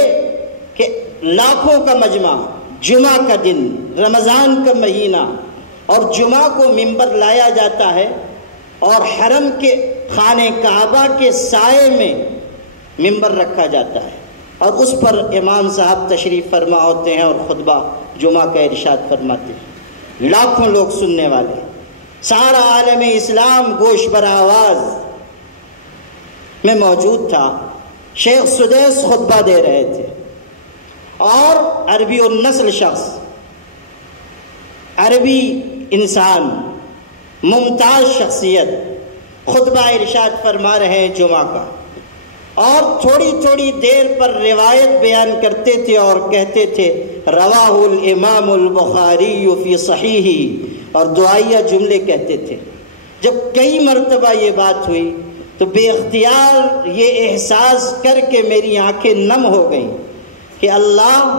کہ لاکھوں کا مجمع، جمعہ کا دن، رمضان کا مہینہ، اور جمعہ کو ممبر لایا جاتا ہے اور حرم کے خانہ کعبہ کے سائے میں ممبر رکھا جاتا ہے، اور اس پر امام صاحب تشریف فرما ہوتے ہیں اور خطبہ جمعہ کا ارشاد فرماتے ہیں۔ لاکھوں لوگ سننے والے، سارا عالم اسلام گوش بر آواز میں موجود تھا۔ شیخ سدیس خطبہ دے رہے تھے اور عربی النسل شخص، عربی انسان، ممتاز شخصیت خطبہ ارشاد فرما رہے ہیں جمعہ کا، اور تھوڑی تھوڑی دیر پر روایت بیان کرتے تھے اور کہتے تھے رواہ الامام البخاری فی صحیح، اور دعائیہ جملے کہتے تھے۔ جب کئی مرتبہ یہ بات ہوئی تو بے اختیار یہ احساس کر کے میری آنکھیں نم ہو گئیں کہ اللہ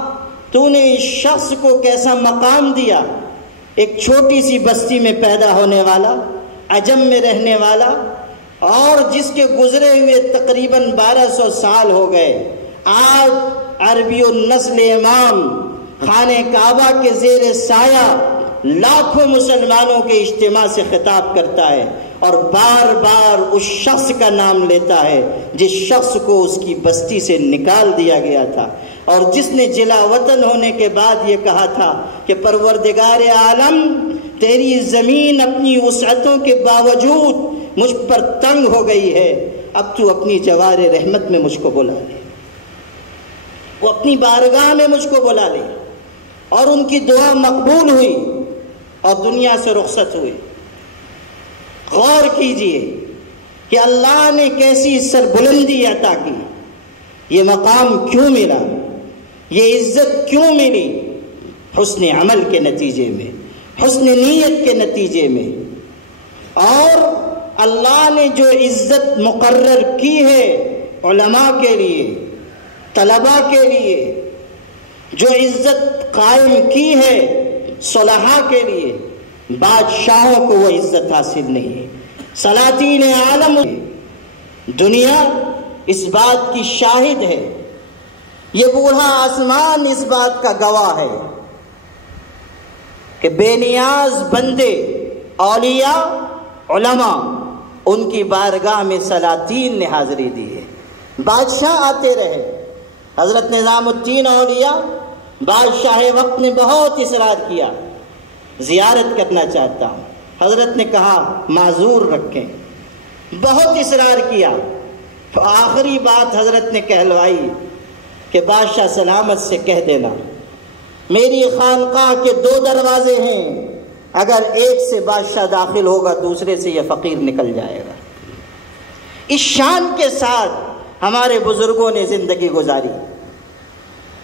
تو نے اس شخص کو کیسا مقام دیا، ایک چھوٹی سی بستی میں پیدا ہونے والا، عجم میں رہنے والا، اور جس کے گزرے ہوئے تقریباً 1200 سال ہو گئے، آج عربی النسل امام خانہ کعبہ کے زیر سایہ لاکھوں مسلمانوں کے اجتماع سے خطاب کرتا ہے اور بار بار اس شخص کا نام لیتا ہے جس شخص کو اس کی بستی سے نکال دیا گیا تھا، اور جس نے جلا وطن ہونے کے بعد یہ کہا تھا کہ پروردگار عالم تیری زمین اپنی وسعتوں کے باوجود مجھ پر تنگ ہو گئی ہے، اب تو اپنی جوار رحمت میں مجھ کو بلا لے، وہ اپنی بارگاہ میں مجھ کو بلا لے۔ اور ان کی دعا مقبول ہوئی اور دنیا سے رخصت ہوئے۔ غور کیجئے کہ اللہ نے کیسی سربلندی عطا کی، یہ مقام کیوں ملا، یہ عزت کیوں ملی؟ حسن عمل کے نتیجے میں، حسن نیت کے نتیجے میں۔ اور اللہ نے جو عزت مقرر کی ہے علماء کے لیے، طلباء کے لیے، جو عزت قائم کی ہے صلحاء کے لیے، بادشاہوں کو وہ عزت حاصل نہیں ہے۔ سلاطین عالم دنیا اس بات کی شاہد ہے، یہ بوڑھا آسمان اس بات کا گواہ ہے کہ بے نیاز بندے، اولیاء، علماء، ان کی بارگاہ میں سلاطین نے حاضری دی ہے، بادشاہ آتے رہے۔ حضرت نظام الدین اولیاء بادشاہ وقت نے بہت اصرار کیا، زیارت کرنا چاہتا ہوں۔ حضرت نے کہا معذور رکھیں، بہت اصرار کیا، تو آخری بات حضرت نے کہلوائی کہ بادشاہ سلامت سے کہہ دینا میری خانقاہ کے 2 دروازے ہیں، اگر ایک سے بادشاہ داخل ہوگا دوسرے سے یہ فقیر نکل جائے گا۔ اس شان کے ساتھ ہمارے بزرگوں نے زندگی گزاری۔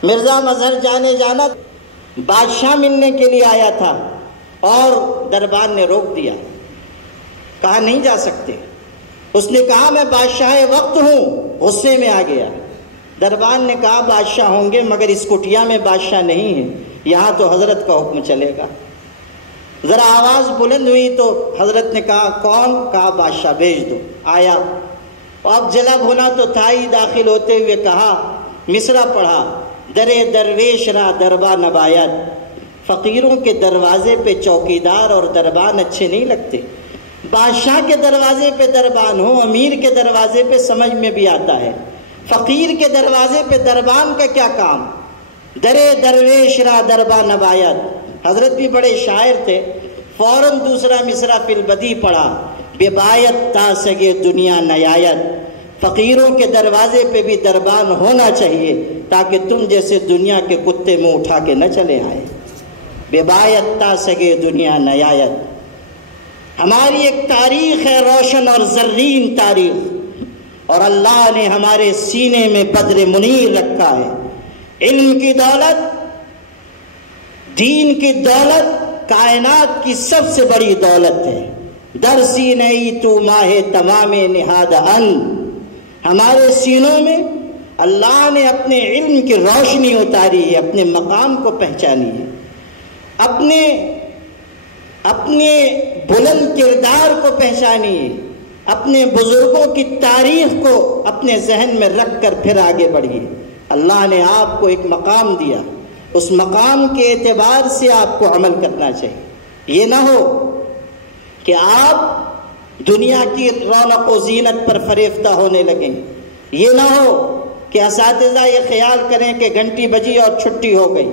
مرزا مظہر جانے جانا بادشاہ ملنے کے لیے آیا تھا اور دربان نے روک دیا، کہا نہیں جا سکتے۔ اس نے کہا میں بادشاہ وقت ہوں، غصے میں آ گیا۔ دربان نے کہا بادشاہ ہوں گے مگر اس کٹیا میں بادشاہ نہیں ہے، یہاں تو حضرت کا حکم چلے گا۔ ذرا آواز بلند ہوئی تو حضرت نے کہا کون؟ کہا بادشاہ بھیج دو۔ آیا، اب جلا بھونا تو تھا ہی، داخل ہوتے ہوئے کہا، مصرع پڑھا، درے درویش را دربا نباید۔ فقیروں کے دروازے پہ چوکیدار اور دربان اچھے نہیں لگتے، بادشاہ کے دروازے پہ دربان ہو، امیر کے دروازے پہ سمجھ میں بھی آتا ہے، فقیر کے دروازے پہ دربان کا کیا کام؟ درے درویش را دربا نباید۔ حضرت بھی بڑے شاعر تھے، فوراً دوسرا مصرع فی البدی پڑھا، بے بایت تا سگے دنیا نیایت۔ فقیروں کے دروازے پہ بھی دربان ہونا چاہیے تاکہ تم جیسے دنیا کے کتے منہ اٹھا کے نہ چلے آئے۔ بے بایت تا سگے دنیا نیایت۔ ہماری ایک تاریخ ہے، روشن اور زرین تاریخ، اور اللہ نے ہمارے سینے میں بدر منیر رکھا ہے۔ علم کی دولت، دین کی دولت کائنات کی سب سے بڑی دولت ہے۔ در سینہ تو ماہ تمام نہاد ان۔ ہمارے سینوں میں اللہ نے اپنے علم کی روشنی اتاری ہے، اپنے مقام کو پہچانی ہے، اپنے بلند کردار کو پہچانی ہے، اپنے بزرگوں کی تاریخ کو اپنے ذہن میں رکھ کر پھر آگے بڑھی۔ اللہ نے آپ کو ایک مقام دیا، اس مقام کے اعتبار سے آپ کو عمل کرنا چاہیے۔ یہ نہ ہو کہ آپ دنیا کی رونق و زینت پر فریفتہ ہونے لگیں، یہ نہ ہو کہ اساتذہ یہ خیال کریں کہ گھنٹی بجی اور چھٹی ہو گئی۔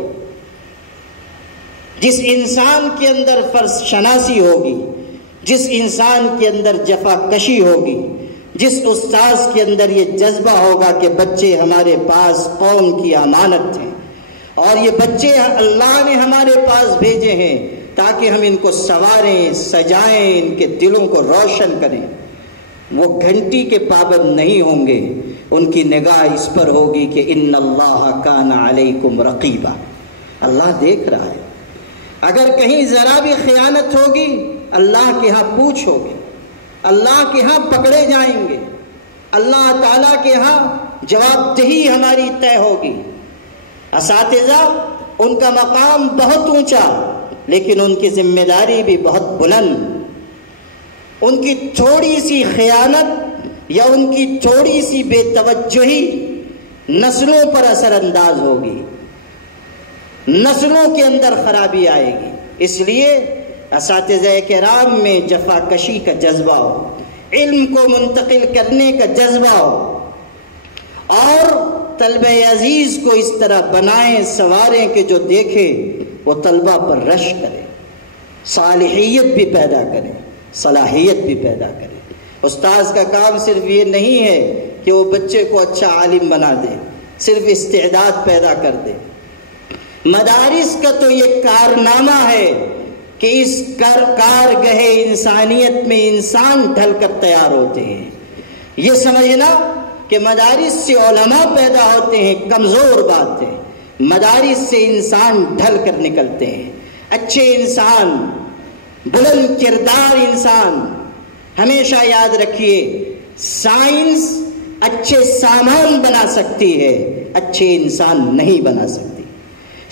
جس انسان کے اندر فرض شناسی ہوگی، جس انسان کے اندر جفا کشی ہوگی، جس استاذ کے اندر یہ جذبہ ہوگا کہ بچے ہمارے پاس قوم کی امانت ہیں اور یہ بچے اللہ نے ہمارے پاس بھیجے ہیں تاکہ ہم ان کو سنواریں، سجائیں، ان کے دلوں کو روشن کریں، وہ گھنٹی کے پابند نہیں ہوں گے، ان کی نگاہ اس پر ہوگی کہ ان اللہ کان علیکم رقیبا، اللہ دیکھ رہا ہے۔ اگر کہیں ذرا بھی خیانت ہوگی اللہ کے ہاں پوچھ ہوگی، اللہ کے ہاں پکڑے جائیں گے، اللہ تعالیٰ کے ہاں جواب دہی ہماری طے ہوگی۔ اساتذہ ان کا مقام بہت اونچا لیکن ان کی ذمہ داری بھی بہت بلند۔ ان کی تھوڑی سی خیانت یا ان کی تھوڑی سی بے توجہی نسلوں پر اثر انداز ہوگی، نسلوں کے اندر خرابی آئے گی۔ اس لیے اساتذہ کرام میں جفا کشی کا جذبہ ہو، علم کو منتقل کرنے کا جذبہ ہو، اور طلبہ عزیز کو اس طرح بنائیں سنواریں کہ جو دیکھے وہ طلبہ پر رش کرے، صالحیت بھی پیدا کرے، صلاحیت بھی پیدا کرے۔ استاذ کا کام صرف یہ نہیں ہے کہ وہ بچے کو اچھا عالم بنا دے، صرف استعداد پیدا کر دے۔ مدارس کا تو یہ کارنامہ ہے کہ اس کارگہ انسانیت میں انسان ڈھل کر تیار ہوتے ہیں۔ یہ سمجھنا کہ مدارس سے علماء پیدا ہوتے ہیں کمزور بات ہے، مدارس سے انسان ڈھل کر نکلتے ہیں، اچھے انسان، بلند کردار انسان۔ ہمیشہ یاد رکھیے، سائنس اچھے سامان بنا سکتی ہے، اچھے انسان نہیں بنا سکتی۔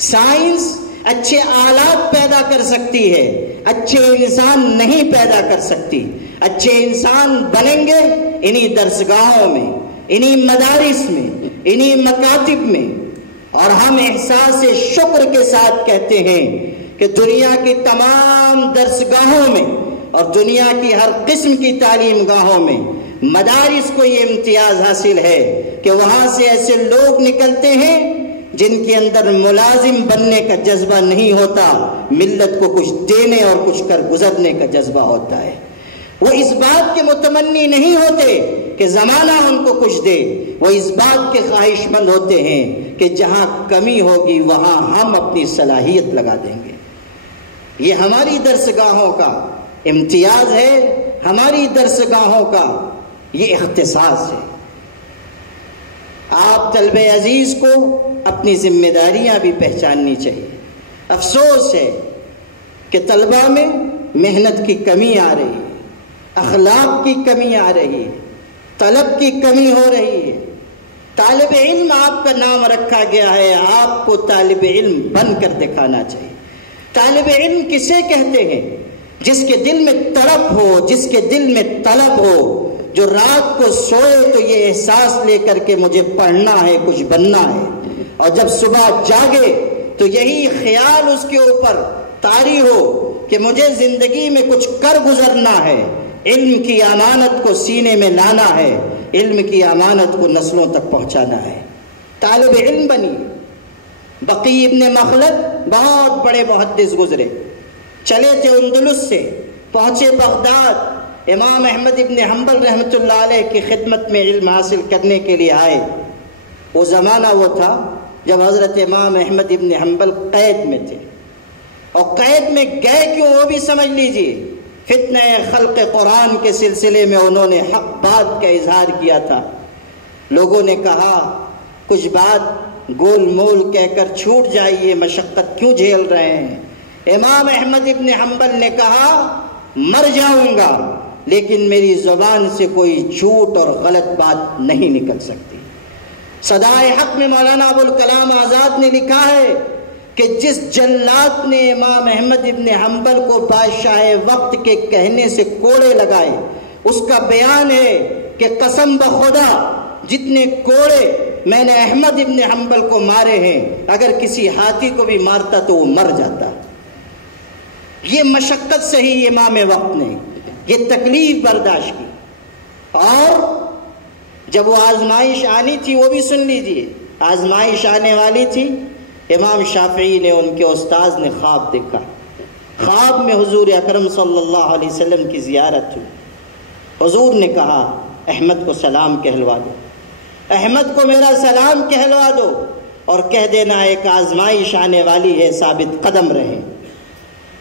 سائنس اچھے آلات پیدا کر سکتی ہے، اچھے انسان نہیں پیدا کر سکتی۔ اچھے انسان بنیں گے انہی درسگاہوں میں، انہی مدارس میں، انہی مکاتب میں۔ اور ہم احساس شکر کے ساتھ کہتے ہیں کہ دنیا کی تمام درسگاہوں میں اور دنیا کی ہر قسم کی تعلیم گاہوں میں مدارس کو یہ امتیاز حاصل ہے کہ وہاں سے ایسے لوگ نکلتے ہیں جن کے اندر ملازم بننے کا جذبہ نہیں ہوتا، ملت کو کچھ دینے اور کچھ کر گزرنے کا جذبہ ہوتا ہے۔ وہ اس بات کے متمنی نہیں ہوتے کہ زمانہ ان کو کچھ دے، وہ اس بات کے خواہش مند ہوتے ہیں کہ جہاں کمی ہوگی وہاں ہم اپنی صلاحیت لگا دیں گے۔ یہ ہماری درسگاہوں کا امتیاز ہے، ہماری درسگاہوں کا یہ اختصاص ہے۔ آپ طلبہ عزیز کو اپنی ذمہ داریاں بھی پہچاننی چاہیے۔ افسوس ہے کہ طلبہ میں محنت کی کمی آ رہی ہے، اخلاق کی کمی آ رہی ہے، طلب کی کمی ہو رہی ہے۔ طالب علم آپ کا نام رکھا گیا ہے، آپ کو طالب علم بن کر دکھانا چاہیے۔ طالب علم کسے کہتے ہیں؟ جس کے دل میں تڑپ ہو، جس کے دل میں طلب ہو، جو رات کو سوئے تو یہ احساس لے کر کے مجھے پڑھنا ہے، کچھ بننا ہے، اور جب صبح جاگے تو یہی خیال اس کے اوپر طاری ہو کہ مجھے زندگی میں کچھ کر گزرنا ہے، علم کی امانت کو سینے میں لانا ہے، علم کی امانت کو نسلوں تک پہنچانا ہے۔ طالب علم بنی۔ بقی ابن مخلد بہت بڑے محدث گزرے، چلے تھے اندلس سے، پہنچے بغداد، امام احمد ابن حنبل رحمۃ اللہ علیہ کی خدمت میں علم حاصل کرنے کے لیے آئے۔ وہ زمانہ وہ تھا جب حضرت امام احمد ابن حنبل قید میں تھے، اور قید میں گئے کیوں وہ بھی سمجھ لیجئے۔ فتنہ خلق قرآن کے سلسلے میں انہوں نے حق بات کا اظہار کیا تھا۔ لوگوں نے کہا کچھ بات گول مول کہہ کر چھوٹ جائیے، مشقت کیوں جھیل رہے ہیں؟ امام احمد ابن حنبل نے کہا مر جاؤں گا لیکن میری زبان سے کوئی جھوٹ اور غلط بات نہیں نکل سکتی۔ صدائے حق میں مولانا ابوالکلام آزاد نے لکھا ہے کہ جس جلات نے امام احمد ابن حنبل کو بادشاہ وقت کے کہنے سے کوڑے لگائے، اس کا بیان ہے کہ قسم بخدا جتنے کوڑے میں نے احمد ابن حنبل کو مارے ہیں، اگر کسی ہاتھی کو بھی مارتا تو وہ مر جاتا۔ یہ مشقت سہی امام وقت نے، یہ تکلیف برداشت کی، اور جب وہ آزمائش آنی تھی وہ بھی سن لیجئے، آزمائش آنے والی تھی۔ امام شافعی نے، ان کے استاذ نے خواب دیکھا، خواب میں حضور اکرم صلی اللہ علیہ وسلم کی زیارت ہوئی۔ حضور نے کہا احمد کو سلام کہلوا دو، احمد کو میرا سلام کہلوا دو، اور کہہ دینا ایک آزمائش آنے والی ہے، ثابت قدم رہیں۔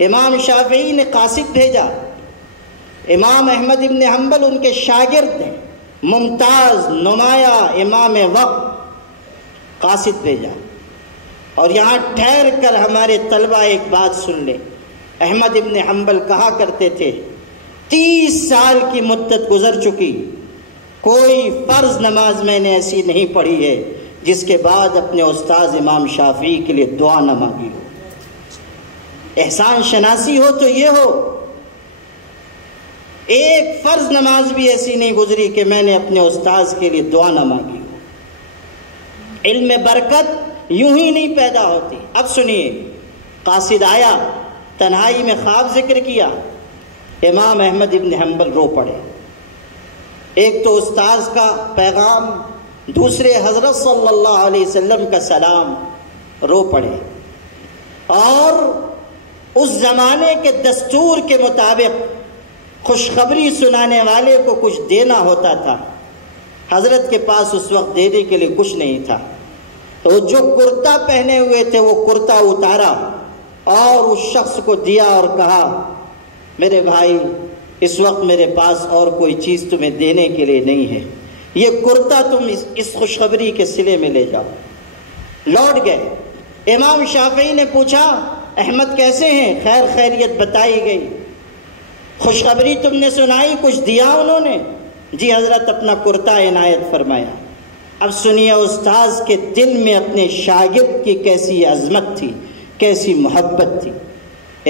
امام شافعی نے قاصد بھیجا، امام احمد ابن حنبل ان کے شاگرد ہیں، ممتاز نمایاں امام وقت، قاصد بھیجا، اور یہاں ٹھہر کر ہمارے طلبہ ایک بات سن لیں۔ احمد ابن حنبل کہا کرتے تھے 30 سال کی مدت گزر چکی، کوئی فرض نماز میں نے ایسی نہیں پڑھی ہے جس کے بعد اپنے استاذ امام شافعی کے لیے دعا نہ مانگی ہو۔ احسان شناسی ہو تو یہ ہو، ایک فرض نماز بھی ایسی نہیں گزری کہ میں نے اپنے استاذ کے لیے دعا نہ مانگی ہو۔ علم میں برکت یوں ہی نہیں پیدا ہوتی۔ اب سنیے، قاصد آیا، تنہائی میں خواب ذکر کیا، امام احمد ابن حنبل رو پڑے۔ ایک تو استاذ کا پیغام، دوسرے حضرت صلی اللہ علیہ وسلم کا سلام، رو پڑے۔ اور اس زمانے کے دستور کے مطابق خوشخبری سنانے والے کو کچھ دینا ہوتا تھا، حضرت کے پاس اس وقت دینے کے لیے کچھ نہیں تھا، تو جو کرتا پہنے ہوئے تھے وہ کرتا اتارا اور اس شخص کو دیا اور کہا میرے بھائی اس وقت میرے پاس اور کوئی چیز تمہیں دینے کے لیے نہیں ہے، یہ کرتا تم اس خوشخبری کے صلے میں لے جاؤ۔ لوٹ گئے۔ امام شافعی نے پوچھا احمد کیسے ہیں؟ خیر خیریت بتائی گئی۔ خوشخبری تم نے سنائی، کچھ دیا انہوں نے؟ جی حضرت اپنا کرتا عنایت فرمایا۔ اب سنیے استاذ کے دل میں اپنے شاگرد کی کیسی عظمت تھی، کیسی محبت تھی۔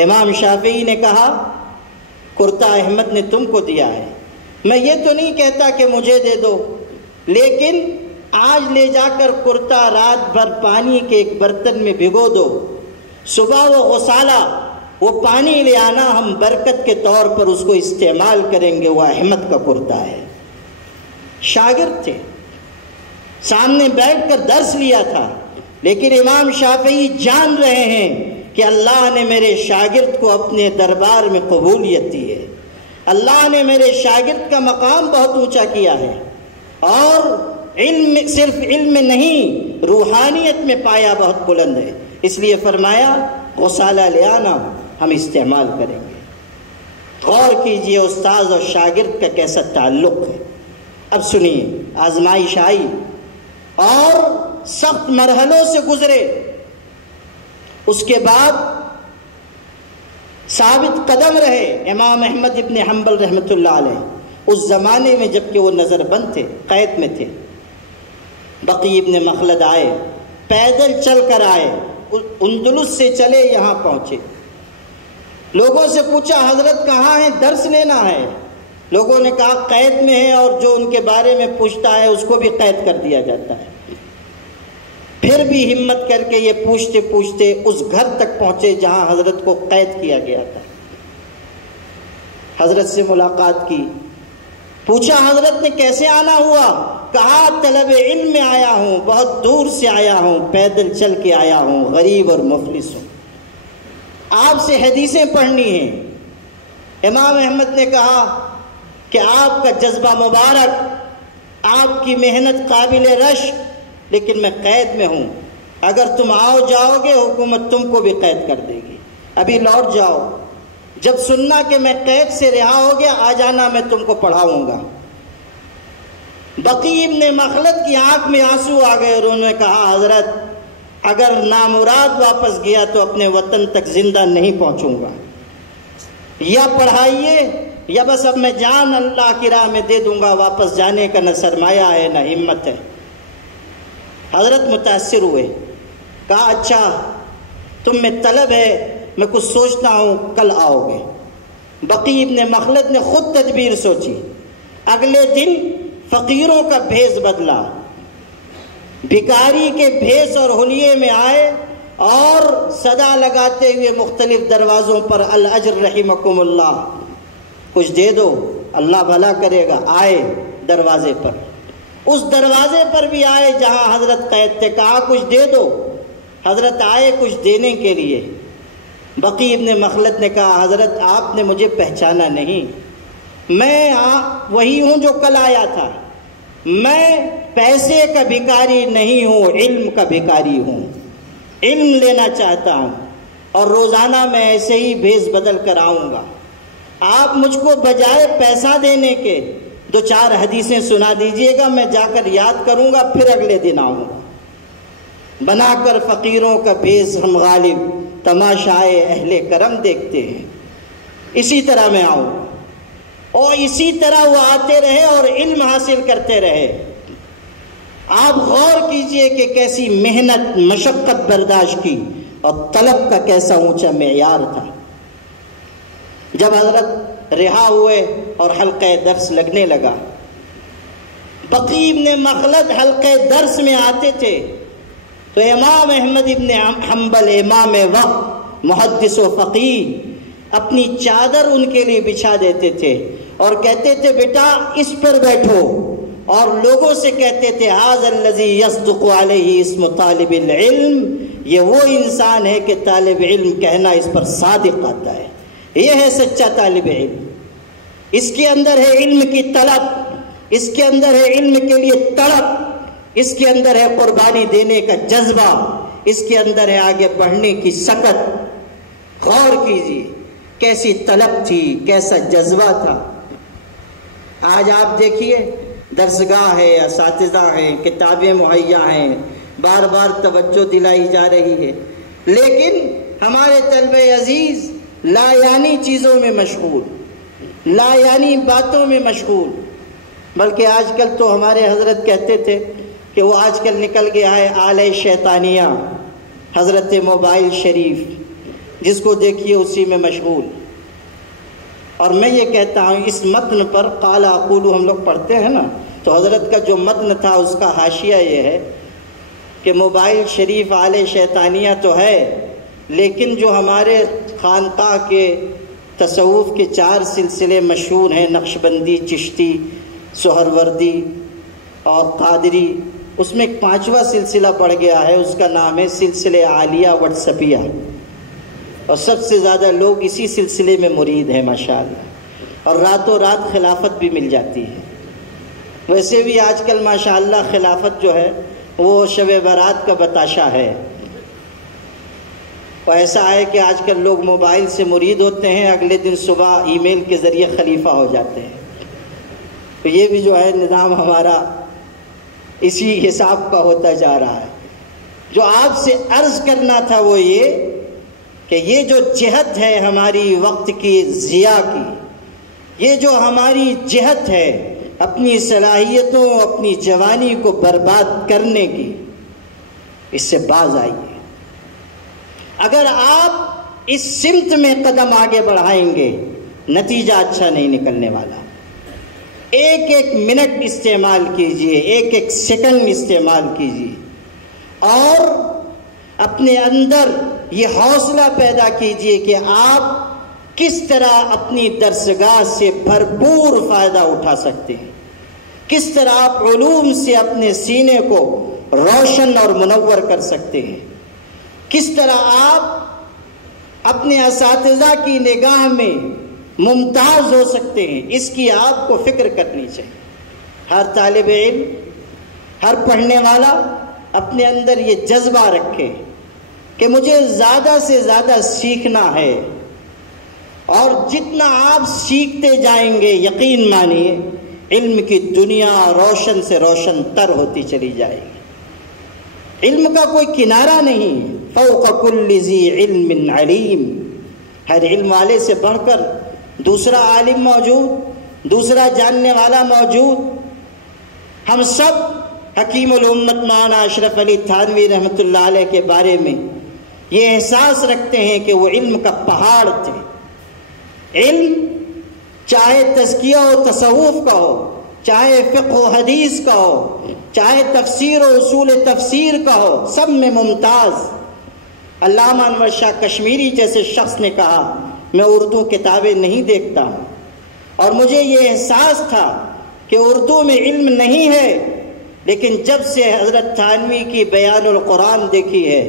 امام شافعی نے کہا کرتا احمد نے تم کو دیا ہے، میں یہ تو نہیں کہتا کہ مجھے دے دو، لیکن آج لے جا کر کرتا رات بھر پانی کے ایک برتن میں بھگو دو، صبح وہ غسالہ، وہ پانی لے آنا، ہم برکت کے طور پر اس کو استعمال کریں گے، وہ احمد کا کرتا ہے۔ شاگرد تھے، سامنے بیٹھ کر درس لیا تھا، لیکن امام شافعی جان رہے ہیں کہ اللہ نے میرے شاگرد کو اپنے دربار میں قبولیت دی ہے، اللہ نے میرے شاگرد کا مقام بہت اونچا کیا ہے، اور علم صرف علم نہیں، روحانیت میں پایا بہت بلند ہے۔ اس لیے فرمایا غسالہ لے آنا، ہم استعمال کریں گے۔ غور کیجئے استاذ اور شاگرد کا کیسا تعلق ہے۔ اب سنیے، آزمائش آئی اور سخت مرحلوں سے گزرے، اس کے بعد ثابت قدم رہے امام احمد ابن حنبل رحمۃ اللہ علیہ۔ اس زمانے میں جبکہ وہ نظر بند تھے، قید میں تھے، بقی ابن مخلد آئے، پیدل چل کر آئے، اندلس سے چلے یہاں پہنچے۔ لوگوں سے پوچھا حضرت کہاں ہیں، درس لینا ہے۔ لوگوں نے کہا قید میں ہے، اور جو ان کے بارے میں پوچھتا ہے اس کو بھی قید کر دیا جاتا ہے۔ پھر بھی ہمت کر کے یہ پوچھتے پوچھتے اس گھر تک پہنچے جہاں حضرت کو قید کیا گیا تھا۔ حضرت سے ملاقات کی، پوچھا حضرت نے کیسے آنا ہوا؟ کہا طلب علم میں آیا ہوں، بہت دور سے آیا ہوں، پیدل چل کے آیا ہوں، غریب اور مفلس ہوں، آپ سے حدیثیں پڑھنی ہیں۔ امام احمد نے کہا کہ آپ کا جذبہ مبارک، آپ کی محنت قابل رشک، لیکن میں قید میں ہوں، اگر تم آؤ جاؤ گے حکومت تم کو بھی قید کر دے گی، ابھی لوٹ جاؤ، جب سننا کہ میں قید سے رہا ہو گیا آ جانا، میں تم کو پڑھاؤں گا۔ بقی ابن مخلد کی آنکھ میں آنسو آ گئے اور انہوں نے کہا حضرت اگر نامراد واپس گیا تو اپنے وطن تک زندہ نہیں پہنچوں گا، یا پڑھائیے یا بس اب میں جان اللہ کی راہ میں دے دوں گا، واپس جانے کا نہ سرمایہ ہے نہ ہمت ہے۔ حضرت متاثر ہوئے، کہا اچھا تم میں طلب ہے، میں کچھ سوچتا ہوں، کل آؤ گے۔ بقی ابن مخلد نے خود تدبیر سوچی، اگلے دن فقیروں کا بھیس بدلا، بھکاری کے بھیس اور حلیے میں آئے اور صدا لگاتے ہوئے مختلف دروازوں پر الاجر رحمکم اللہ، کچھ دے دو اللہ بھلا کرے گا۔ آئے دروازے پر، اس دروازے پر بھی آئے جہاں حضرت قید تھے، کہا کچھ دے دو۔ حضرت آئے کچھ دینے کے لیے۔ بقی ابن مخلد نے کہا حضرت آپ نے مجھے پہچانا نہیں، میں وہی ہوں جو کل آیا تھا، میں پیسے کا بھکاری نہیں ہوں، علم کا بھکاری ہوں، علم لینا چاہتا ہوں، اور روزانہ میں ایسے ہی بھیس بدل کر آؤں گا۔ آپ مجھ کو بجائے پیسہ دینے کے دو چار حدیثیں سنا دیجئے گا، میں جا کر یاد کروں گا، پھر اگلے دن آؤں گا۔ بنا کر فقیروں کا بھیس ہم غالب تماشائے اہل کرم دیکھتے ہیں، اسی طرح میں آؤں، اور اسی طرح وہ آتے رہے اور علم حاصل کرتے رہے۔ آپ غور کیجئے کہ کیسی محنت مشقت برداشت کی، اور طلب کا کیسا اونچا معیار تھا۔ جب حضرت رہا ہوئے اور حلقہ درس لگنے لگا، بقی ابن مخلد حلقہ درس میں آتے تھے تو امام احمد ابن حنبل امام وقت محدث و فقیہ اپنی چادر ان کے لیے بچھا دیتے تھے اور کہتے تھے بیٹا اس پر بیٹھو، اور لوگوں سے کہتے تھے ھذا الذی یصدق علیہ اسم طالب العلم، یہ وہ انسان ہے کہ طالب علم کہنا اس پر صادق آتا ہے، یہ ہے سچا طالب علم، اس کے اندر ہے علم کی طلب، اس کے اندر ہے علم کے لیے تڑپ، اس کے اندر ہے قربانی دینے کا جذبہ، اس کے اندر ہے آگے بڑھنے کی سکت۔ غور کیجیے کیسی طلب تھی، کیسا جذبہ تھا۔ آج آپ دیکھیے درسگاہ ہے، اساتذہ ہیں، کتابیں مہیا ہیں، بار بار توجہ دلائی جا رہی ہے، لیکن ہمارے طلبہ عزیز لا یعنی چیزوں میں مشغول، لا یعنی باتوں میں مشغول۔ بلکہ آج کل تو ہمارے حضرت کہتے تھے کہ وہ آج کل نکل گیا ہے آلہ شیطانیہ، حضرت موبائل شریف، جس کو دیکھیے اسی میں مشغول۔ اور میں یہ کہتا ہوں اس متن پر قال اقول ہم لوگ پڑھتے ہیں نا، تو حضرت کا جو متن تھا اس کا حاشیہ یہ ہے کہ موبائل شریف آلہ شیطانیہ تو ہے، لیکن جو ہمارے خانقاہ کے تصوف کے 4 سلسلے مشہور ہیں، نقشبندی، چشتی، سہروردی اور قادری، اس میں ایک 5واں سلسلہ پڑ گیا ہے، اس کا نام ہے سلسلہ عالیہ واٹسپیہ، اور سب سے زیادہ لوگ اسی سلسلے میں مرید ہیں ماشاءاللہ، اور راتوں رات خلافت بھی مل جاتی ہے۔ ویسے بھی آج کل ماشاءاللہ خلافت جو ہے وہ شب برات کا بتاشا ہے، اور ایسا ہے کہ آج کل لوگ موبائل سے مرید ہوتے ہیں، اگلے دن صبح ای میل کے ذریعے خلیفہ ہو جاتے ہیں۔ تو یہ بھی جو ہے نظام ہمارا اسی حساب کا ہوتا جا رہا ہے۔ جو آپ سے عرض کرنا تھا وہ یہ کہ یہ جو جہت ہے ہماری وقت کی ضیاع کی، یہ جو ہماری جہت ہے اپنی صلاحیتوں، اپنی جوانی کو برباد کرنے کی، اس سے باز آئیے۔ اگر آپ اس سمت میں قدم آگے بڑھائیں گے نتیجہ اچھا نہیں نکلنے والا۔ ایک ایک منٹ استعمال کیجئے، ایک ایک سیکنڈ استعمال کیجئے، اور اپنے اندر یہ حوصلہ پیدا کیجئے کہ آپ کس طرح اپنی درسگاہ سے بھرپور فائدہ اٹھا سکتے ہیں، کس طرح آپ علوم سے اپنے سینے کو روشن اور منور کر سکتے ہیں، کس طرح آپ اپنے اساتذہ کی نگاہ میں ممتاز ہو سکتے ہیں، اس کی آپ کو فکر کرنی چاہیے۔ ہر طالب علم، ہر پڑھنے والا اپنے اندر یہ جذبہ رکھے کہ مجھے زیادہ سے زیادہ سیکھنا ہے، اور جتنا آپ سیکھتے جائیں گے یقین مانیے علم کی دنیا روشن سے روشن تر ہوتی چلی جائے گی۔ علم کا کوئی کنارہ نہیں، فوق کل ذی علم علیم، ہر علم والے سے بڑھ کر دوسرا عالم موجود، دوسرا جاننے والا موجود۔ ہم سب حکیم الامت مولانا اشرف علی تھانوی رحمۃ اللہ علیہ کے بارے میں یہ احساس رکھتے ہیں کہ وہ علم کا پہاڑ تھے۔ علم چاہے تزکیہ و تصوف کا ہو، چاہے فقہ و حدیث کا ہو، چاہے تفسیر و اصول تفسیر کا ہو، سب میں ممتاز۔ علامہ انور شاہ کشمیری جیسے شخص نے کہا میں اردو کتابیں نہیں دیکھتا ہوں، اور مجھے یہ احساس تھا کہ اردو میں علم نہیں ہے، لیکن جب سے حضرت تھانوی کی بیان القرآن دیکھی ہے،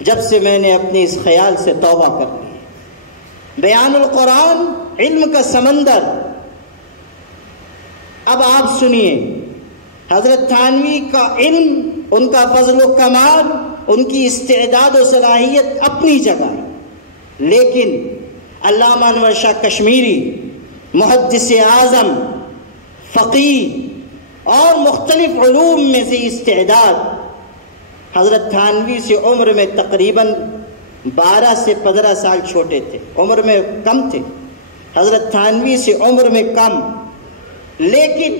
جب سے میں نے اپنے اس خیال سے توبہ کر لی۔ بیان القرآن علم کا سمندر۔ اب آپ سنیے، حضرت تھانوی کا علم، ان کا فضل و کمال، ان کی استعداد و صلاحیت اپنی جگہ، لیکن علامہ انور شاہ کشمیری محدث اعظم، فقیہ اور مختلف علوم میں سے استعداد حضرت تھانوی سے عمر میں تقریباً 12 سے 15 سال چھوٹے تھے، عمر میں کم تھے، حضرت تھانوی سے عمر میں کم، لیکن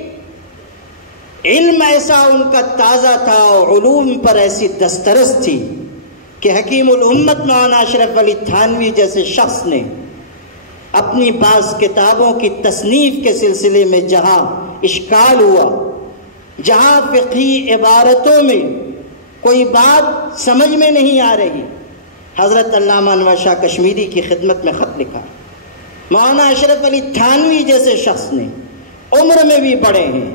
علم ایسا ان کا تازہ تھا اور علوم پر ایسی دسترس تھی کہ حکیم الامت مولانا اشرف علی تھانوی جیسے شخص نے اپنی بعض کتابوں کی تصنیف کے سلسلے میں جہاں اشکال ہوا، جہاں فقہی عبارتوں میں کوئی بات سمجھ میں نہیں آ رہی، حضرت علامہ انور شاہ کشمیری کی خدمت میں خط لکھا۔ مولانا اشرف علی تھانوی جیسے شخص نے عمر میں بھی بڑے ہیں،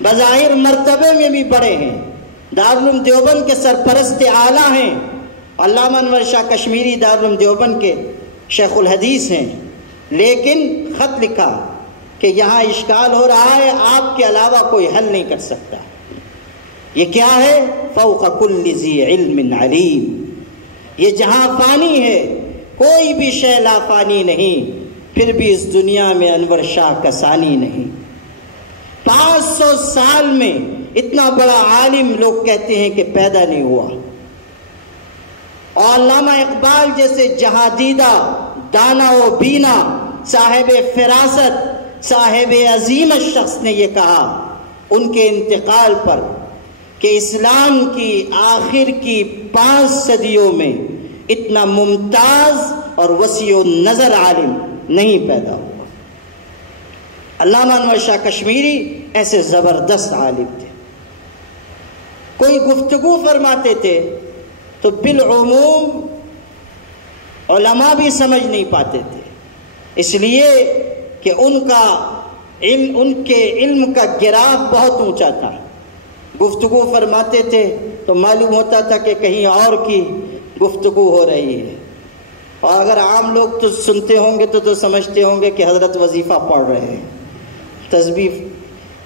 بظاہر مرتبے میں بھی بڑے ہیں، دارالعلوم دیوبند کے سرپرست اعلیٰ ہیں، علامہ انور شاہ کشمیری دارالعلوم دیوبند کے شیخ الحدیث ہیں، لیکن خط لکھا کہ یہاں اشکال ہو رہا ہے، آپ کے علاوہ کوئی حل نہیں کر سکتا۔ یہ کیا ہے؟ فوق کل ذی علم علیم۔ یہ جہاں فانی ہے، کوئی بھی شے لا فانی نہیں، پھر بھی اس دنیا میں انور شاہ کا ثانی نہیں۔ 500 سال میں اتنا بڑا عالم لوگ کہتے ہیں کہ پیدا نہیں ہوا، اور علامہ اقبال جیسے جہاں دیدہ، دانا و بینا، صاحب فراست، صاحب عظیم شخص نے یہ کہا ان کے انتقال پر کہ اسلام کی آخر کی 5 صدیوں میں اتنا ممتاز اور وسیع نظر عالم نہیں پیدا ہوا۔ علامہ انور شاہ کشمیری ایسے زبردست عالم تھے، کوئی گفتگو فرماتے تھے تو بالعموم علماء بھی سمجھ نہیں پاتے تھے، اس لیے کہ ان کے علم کا گراف بہت اونچا تھا۔ گفتگو فرماتے تھے تو معلوم ہوتا تھا کہ کہیں اور کی گفتگو ہو رہی ہے، اور اگر عام لوگ تو سنتے ہوں گے تو سمجھتے ہوں گے کہ حضرت وظیفہ پڑھ رہے ہیں، تسبیح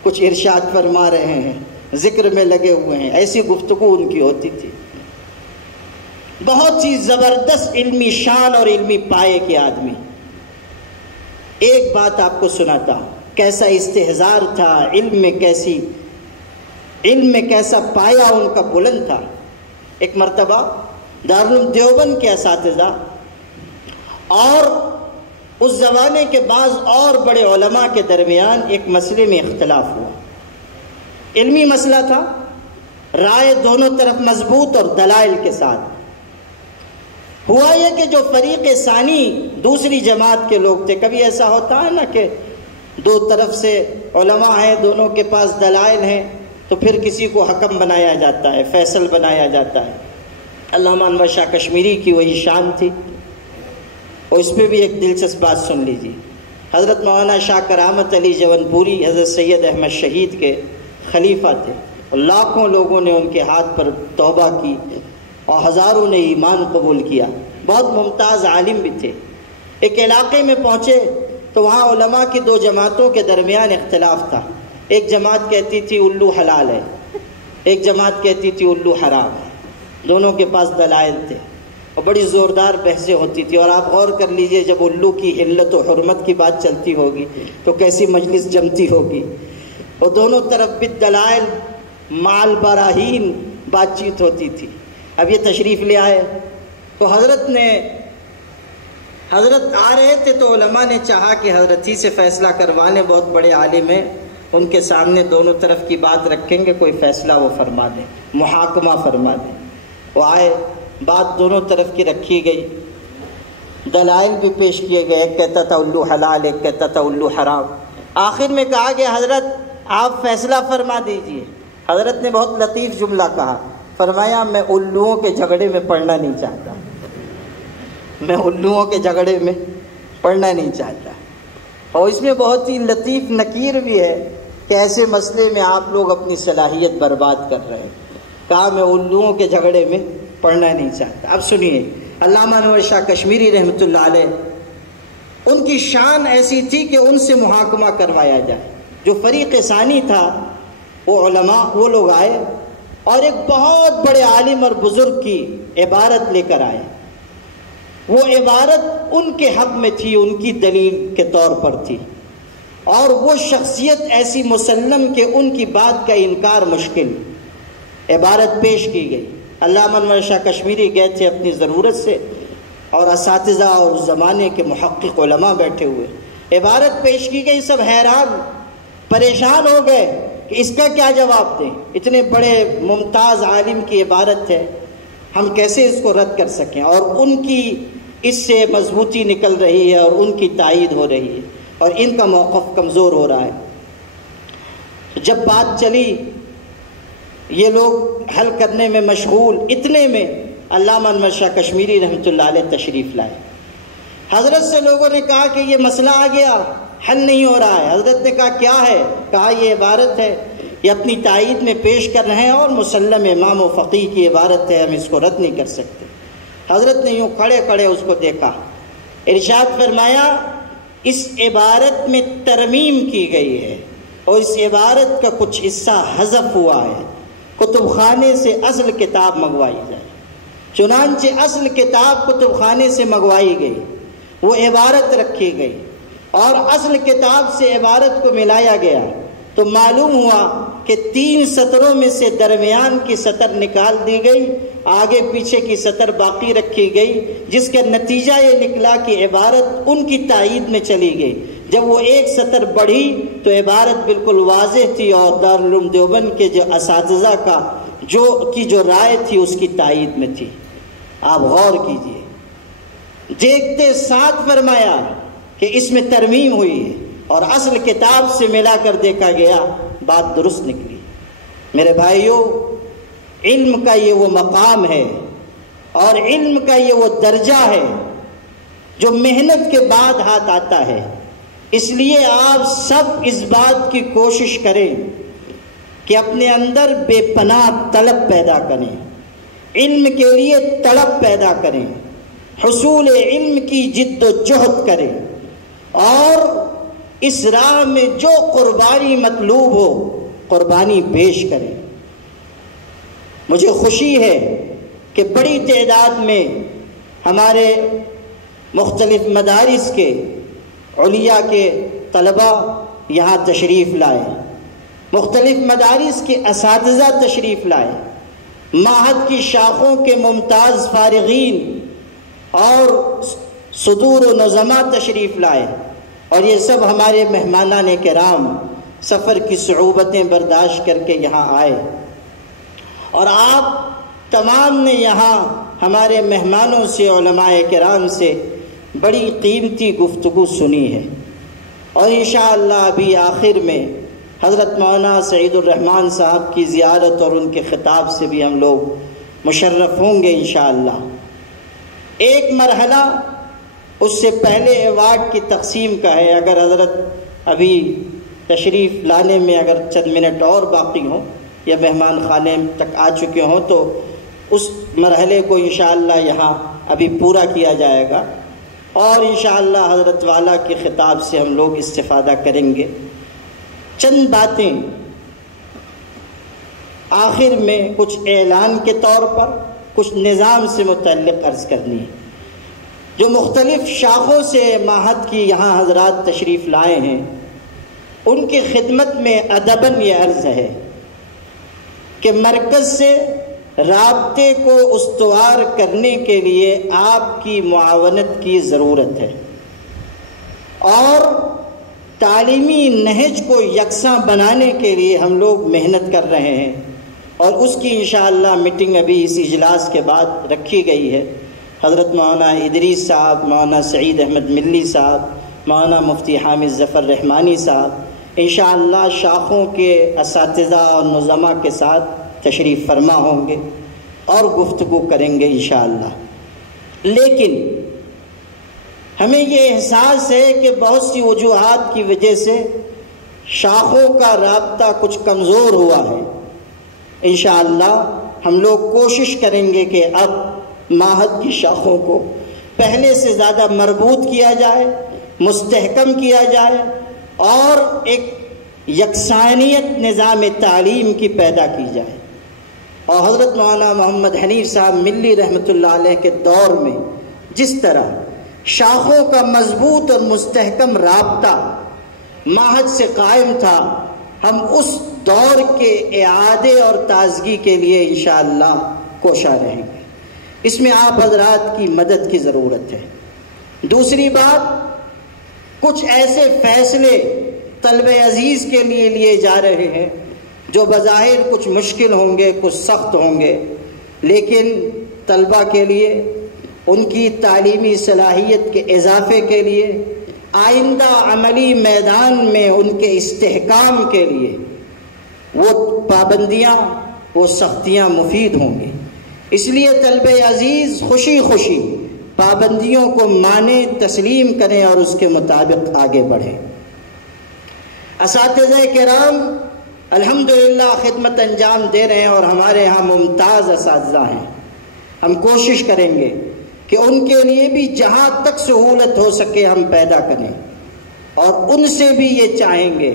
کچھ ارشاد فرما رہے ہیں، ذکر میں لگے ہوئے ہیں، ایسی گفتگو ان کی ہوتی تھی۔ بہت ہی زبردست علمی شان اور علمی پائے کے آدمی۔ ایک بات آپ کو سناتا ہوں، کیسا استحضار تھا، علم میں کیسا پایا ان کا بلند تھا۔ ایک مرتبہ دارالعلوم دیوبند کے اساتذہ اور اس زمانے کے بعض اور بڑے علماء کے درمیان ایک مسئلے میں اختلاف ہوا، علمی مسئلہ تھا، رائے دونوں طرف مضبوط اور دلائل کے ساتھ۔ ہوا یہ کہ جو فریق ثانی دوسری جماعت کے لوگ تھے، کبھی ایسا ہوتا ہے نا کہ دو طرف سے علماء ہیں، دونوں کے پاس دلائل ہیں، تو پھر کسی کو حکم بنایا جاتا ہے، فیصل بنایا جاتا ہے۔ علامہ انور شاہ کشمیری کی وہی شان تھی، اور اس پہ بھی ایک دلچسپ بات سن لیجیے۔ حضرت مولانا شاہ کرامت علی جون پوری حضرت سید احمد شہید کے خلیفہ تھے، اور لاکھوں لوگوں نے ان کے ہاتھ پر توبہ کی اور ہزاروں نے ایمان قبول کیا، بہت ممتاز عالم بھی تھے۔ ایک علاقے میں پہنچے تو وہاں علماء کی دو جماعتوں کے درمیان اختلاف تھا، ایک جماعت کہتی تھی الو حلال ہے، ایک جماعت کہتی تھی الو حرام ہے، دونوں کے پاس دلائل تھے اور بڑی زوردار بحثیں ہوتی تھی۔ اور آپ غور کر لیجئے، جب الو کی علت و حرمت کی بات چلتی ہوگی تو کیسی مجلس جمتی ہوگی، اور دونوں طرف بھی دلائل مال براہین بات چیت ہوتی تھی۔ اب یہ تشریف لے آئے تو حضرت آ رہے تھے تو علماء نے چاہا کہ حضرت ہی سے فیصلہ کروا لیں، بہت بڑے عالم ہیں، ان کے سامنے دونوں طرف کی بات رکھیں گے، کوئی فیصلہ وہ فرما دیں، محاکمہ فرما دیں۔ وہ آئے، بات دونوں طرف کی رکھی گئی، دلائل بھی پیش کیے گئے، ایک کہتا تھا الو حلال، ایک کہتا تھا الو حرام۔ آخر میں کہا کہ حضرت آپ فیصلہ فرما دیجئے۔ حضرت نے بہت لطیف جملہ کہا، فرمایا میں الوؤں کے جھگڑے میں پڑھنا نہیں چاہتا، میں الوؤں کے جھگڑے میں پڑھنا نہیں چاہتا۔ اور اس میں بہت ہی لطیف نکیر بھی ہے کہ ایسے مسئلے میں آپ لوگ اپنی صلاحیت برباد کر رہے ہیں۔ کہا میں الوؤں کے جھگڑے میں پڑھنا نہیں چاہتا۔ اب سنیے، علامہ انور شاہ کشمیری رحمۃ اللہ علیہ، ان کی شان ایسی تھی کہ ان سے محاکمہ کروایا جائے۔ جو فریق ثانی تھا، وہ علماء، وہ لوگ آئے اور ایک بہت بڑے عالم اور بزرگ کی عبارت لے کر آئے۔ وہ عبارت ان کے حق میں تھی، ان کی دلیل کے طور پر تھی، اور وہ شخصیت ایسی مسلم کہ ان کی بات کا انکار مشکل۔ عبارت پیش کی گئی، علامہ انور شاہ کشمیری گئے تھے اپنی ضرورت سے، اور اساتذہ اور زمانے کے محقق علماء بیٹھے ہوئے، عبارت پیش کی گئی، سب حیران پریشان ہو گئے کہ اس کا کیا جواب دیں، اتنے بڑے ممتاز عالم کی عبارت ہے، ہم کیسے اس کو رد کر سکیں، اور ان کی اس سے مضبوطی نکل رہی ہے اور ان کی تائید ہو رہی ہے اور ان کا موقف کمزور ہو رہا ہے۔ جب بات چلی، یہ لوگ حل کرنے میں مشغول، اتنے میں علامہ انور شاہ کشمیری رحمۃ اللہ علیہ تشریف لائے۔ حضرت سے لوگوں نے کہا کہ یہ مسئلہ آ گیا، حل نہیں ہو رہا ہے۔ حضرت نے کہا کیا ہے؟ کہا یہ عبارت ہے، یہ اپنی تائید میں پیش کر رہے ہیں اور مسلم امام و فقیہ کی عبارت ہے، ہم اس کو رد نہیں کر سکتے۔ حضرت نے یوں کھڑے کھڑے اس کو دیکھا، ارشاد فرمایا اس عبارت میں ترمیم کی گئی ہے اور اس عبارت کا کچھ حصہ حذف ہوا ہے، کتب خانے سے اصل کتاب منگوائی جائے۔ چنانچہ اصل کتاب کتب خانے سے منگوائی گئی، وہ عبارت رکھی گئی اور اصل کتاب سے عبارت کو ملایا گیا تو معلوم ہوا کہ 3 سطروں میں سے درمیان کی سطر نکال دی گئی، آگے پیچھے کی سطر باقی رکھی گئی، جس کا نتیجہ یہ نکلا کہ عبارت ان کی تائید میں چلی گئی۔ جب وہ ایک سطر بڑھی تو عبارت بالکل واضح تھی اور دارالعلوم دیوبند کے جو اساتذہ جو رائے تھی اس کی تائید میں تھی۔ آپ غور کیجئے، دیکھتے ساتھ فرمایا کہ اس میں ترمیم ہوئی ہے اور اصل کتاب سے ملا کر دیکھا گیا، بات درست نکلی۔ میرے بھائیوں، علم کا یہ وہ مقام ہے اور علم کا یہ وہ درجہ ہے جو محنت کے بعد ہاتھ آتا ہے۔ اس لیے آپ سب اس بات کی کوشش کریں کہ کہ اپنے اندر بے پناہ طلب پیدا کریں، علم کے لیے طلب پیدا کریں، حصول علم کی جد و جہد کریں، اور اس راہ میں جو قربانی مطلوب ہو قربانی پیش کریں۔ مجھے خوشی ہے کہ بڑی تعداد میں ہمارے مختلف مدارس کے علیا کے طلباء یہاں تشریف لائے، مختلف مدارس کے اساتذہ تشریف لائے، معہد کی شاخوں کے ممتاز فارغین اور صدور و نظما تشریف لائے، اور یہ سب ہمارے مہمانان کرام سفر کی صعوبتیں برداشت کر کے یہاں آئے، اور آپ تمام نے یہاں ہمارے مہمانوں سے، علماء کرام سے بڑی قیمتی گفتگو سنی ہے، اور انشاءاللہ ابھی آخر میں حضرت مولانا سعید الرحمن صاحب کی زیارت اور ان کے خطاب سے بھی ہم لوگ مشرف ہوں گے انشاءاللہ۔ ایک مرحلہ اس سے پہلے ایوارڈ کی تقسیم کا ہے، اگر حضرت ابھی تشریف لانے میں اگر چند منٹ اور باقی ہوں یا مہمان خانے تک آ چکے ہوں تو اس مرحلے کو انشاءاللہ یہاں ابھی پورا کیا جائے گا، اور انشاءاللہ حضرت والا کے خطاب سے ہم لوگ استفادہ کریں گے۔ چند باتیں آخر میں کچھ اعلان کے طور پر، کچھ نظام سے متعلق عرض کرنی ہے۔ جو مختلف شاخوں سے معہد کی یہاں حضرات تشریف لائے ہیں، ان کی خدمت میں ادباً یہ عرض ہے کہ مرکز سے رابطے کو استوار کرنے کے لیے آپ کی معاونت کی ضرورت ہے، اور تعلیمی نہج کو یکساں بنانے کے لیے ہم لوگ محنت کر رہے ہیں، اور اس کی انشاءاللہ میٹنگ ابھی اس اجلاس کے بعد رکھی گئی ہے۔ حضرت مولانا ادریس صاحب، مولانا سعید احمد ملی صاحب، مولانا مفتی حامد ظفر رحمانی صاحب انشاءاللہ شاخوں کے اساتذہ اور نظما کے ساتھ تشریف فرما ہوں گے اور گفتگو کریں گے انشاءاللہ۔ لیکن ہمیں یہ احساس ہے کہ بہت سی وجوہات کی وجہ سے شاخوں کا رابطہ کچھ کمزور ہوا ہے۔ انشاءاللہ ہم لوگ کوشش کریں گے کہ اب معہد کی شاخوں کو پہلے سے زیادہ مربوط کیا جائے، مستحکم کیا جائے، اور ایک یکسانیت نظام تعلیم کی پیدا کی جائے۔ اور حضرت مولانا محمد حنیف صاحب ملی رحمۃ اللہ علیہ کے دور میں جس طرح شاخوں کا مضبوط اور مستحکم رابطہ معہد سے قائم تھا، ہم اس دور کے اعادے اور تازگی کے لیے انشاءاللہ کوشاں رہیں گے۔ اس میں آپ حضرات کی مدد کی ضرورت ہے۔ دوسری بات، کچھ ایسے فیصلے طلب عزیز کے لیے لیے جا رہے ہیں جو بظاہر کچھ مشکل ہوں گے، کچھ سخت ہوں گے، لیکن طلبہ کے لیے، ان کی تعلیمی صلاحیت کے اضافے کے لیے، آئندہ عملی میدان میں ان کے استحکام کے لیے وہ پابندیاں، وہ سختیاں مفید ہوں گی۔ اس لیے طلب عزیز خوشی خوشی پابندیوں کو مانیں، تسلیم کریں اور اس کے مطابق آگے بڑھیں۔ اساتذہ کرام الحمدللہ خدمت انجام دے رہے ہیں، اور ہمارے ہاں ممتاز اساتذہ ہیں۔ ہم کوشش کریں گے کہ ان کے لیے بھی جہاں تک سہولت ہو سکے ہم پیدا کریں، اور ان سے بھی یہ چاہیں گے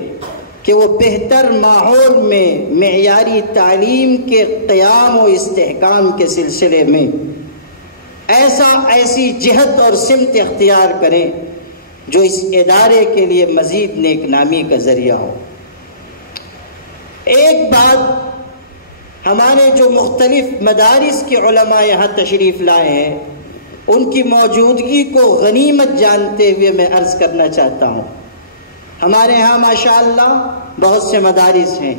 کہ وہ بہتر ماحول میں معیاری تعلیم کے قیام و استحکام کے سلسلے میں ایسی جہت اور سمت اختیار کریں جو اس ادارے کے لیے مزید نیک نامی کا ذریعہ ہو۔ ایک بات، ہمارے جو مختلف مدارس کے علماء یہاں تشریف لائے ہیں، ان کی موجودگی کو غنیمت جانتے ہوئے میں عرض کرنا چاہتا ہوں۔ ہمارے ہاں ماشاءاللہ بہت سے مدارس ہیں،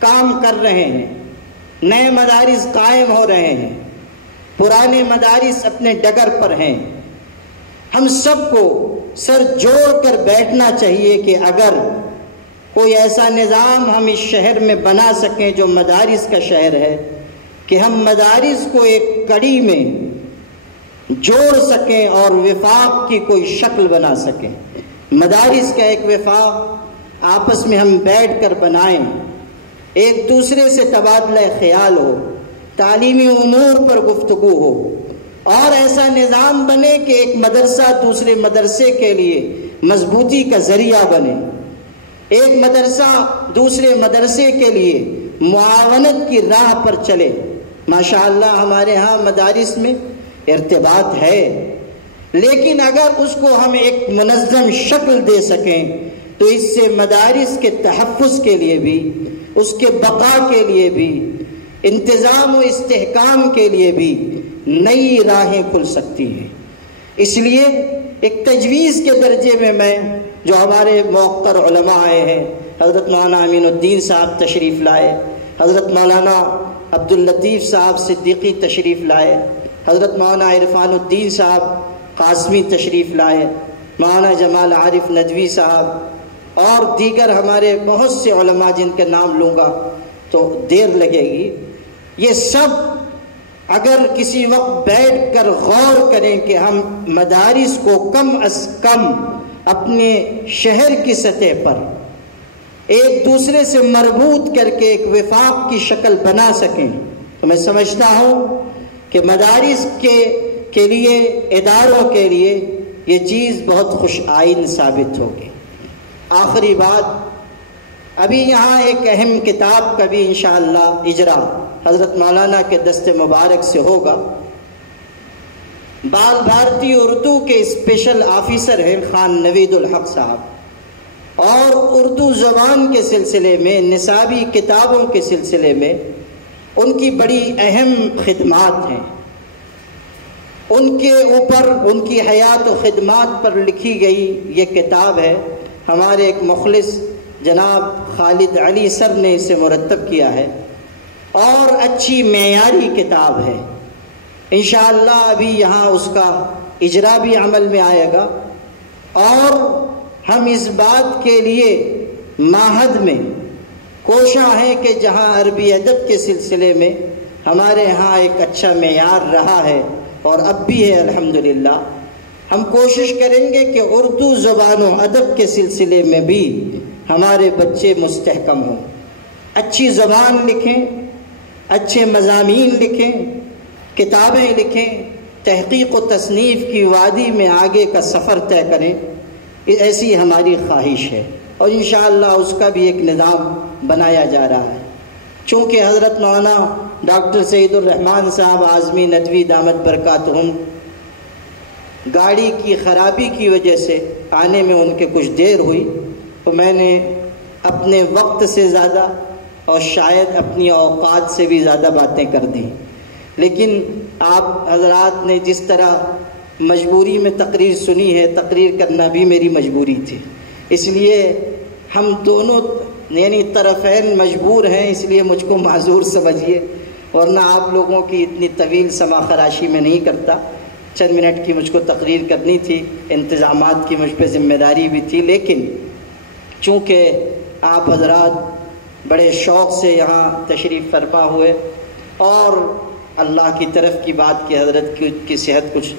کام کر رہے ہیں، نئے مدارس قائم ہو رہے ہیں، پرانے مدارس اپنے ڈگر پر ہیں۔ ہم سب کو سر جوڑ کر بیٹھنا چاہیے کہ اگر کوئی ایسا نظام ہم اس شہر میں بنا سکیں جو مدارس کا شہر ہے، کہ ہم مدارس کو ایک کڑی میں جوڑ سکیں اور وفاق کی کوئی شکل بنا سکیں، مدارس کا ایک وفاق آپس میں ہم بیٹھ کر بنائیں، ایک دوسرے سے تبادلہ خیال ہو، تعلیمی امور پر گفتگو ہو، اور ایسا نظام بنے کہ ایک مدرسہ دوسرے مدرسے کے لیے مضبوطی کا ذریعہ بنے، ایک مدرسہ دوسرے مدرسے کے لیے معاونت کی راہ پر چلے۔ ماشاءاللہ ہمارے ہاں مدارس میں ارتباط ہے، لیکن اگر اس کو ہم ایک منظم شکل دے سکیں تو اس سے مدارس کے تحفظ کے لیے بھی، اس کے بقا کے لیے بھی، انتظام و استحکام کے لیے بھی نئی راہیں کھل سکتی ہیں۔ اس لیے ایک تجویز کے درجے میں جو ہمارے موقر علماء آئے ہیں، حضرت مولانا امین الدین صاحب تشریف لائے، حضرت مولانا عبداللطیف صاحب صدیقی تشریف لائے، حضرت مولانا عرفان الدین صاحب قاسمی تشریف لائے، مولانا جمال عارف ندوی صاحب اور دیگر ہمارے بہت سے علماء جن کا نام لوں گا تو دیر لگے گی۔ یہ سب اگر کسی وقت بیٹھ کر غور کریں کہ ہم مدارس کو کم از کم اپنے شہر کی سطح پر ایک دوسرے سے مربوط کر کے ایک وفاق کی شکل بنا سکیں تو میں سمجھتا ہوں کہ مدارس کے لیے، اداروں کے لیے یہ چیز بہت خوش آئند ثابت ہوگی۔ آخری بات، ابھی یہاں ایک اہم کتاب کا بھی انشاءاللہ اجرا حضرت مولانا کے دست مبارک سے ہوگا۔ بال بھارتی اردو کے اسپیشل آفیسر ہیں خان نوید الحق صاحب، اور اردو زبان کے سلسلے میں، نصابی کتابوں کے سلسلے میں ان کی بڑی اہم خدمات ہیں۔ ان کے اوپر، ان کی حیات و خدمات پر لکھی گئی یہ کتاب ہے۔ ہمارے ایک مخلص جناب خالد علی سر نے اسے مرتب کیا ہے، اور اچھی معیاری کتاب ہے۔ انشاءاللہ ابھی یہاں اس کا اجرا بھی عمل میں آئے گا، اور ہم اس بات کے لیے معہد میں کوشاں ہیں کہ جہاں عربی ادب کے سلسلے میں ہمارے ہاں ایک اچھا معیار رہا ہے اور اب بھی ہے الحمدللہ، ہم کوشش کریں گے کہ اردو زبان و ادب کے سلسلے میں بھی ہمارے بچے مستحکم ہوں، اچھی زبان لکھیں، اچھے مضامین لکھیں، کتابیں لکھیں، تحقیق و تصنیف کی وادی میں آگے کا سفر طے کریں، ایسی ہماری خواہش ہے، اور انشاءاللہ اس کا بھی ایک نظام بنایا جا رہا ہے۔ چونکہ حضرت مولانا ڈاکٹر سعید الرحمان صاحب اعظمی ندوی دامت برکاتہم گاڑی کی خرابی کی وجہ سے آنے میں ان کے کچھ دیر ہوئی، تو میں نے اپنے وقت سے زیادہ اور شاید اپنی اوقات سے بھی زیادہ باتیں کر دیں، لیکن آپ حضرات نے جس طرح مجبوری میں تقریر سنی ہے، تقریر کرنا بھی میری مجبوری تھی، اس لیے ہم دونوں یعنی طرفین مجبور ہیں، اس لیے مجھ کو معذور سمجھیے، ورنہ آپ لوگوں کی اتنی طویل سما خراشی میں نہیں کرتا۔ چند منٹ کی مجھ کو تقریر کرنی تھی، انتظامات کی مجھ پہ ذمہ داری بھی تھی، لیکن چونکہ آپ حضرات بڑے شوق سے یہاں تشریف فرما ہوئے، اور اللہ کی طرف کی بات کہ حضرت کی صحت کچھ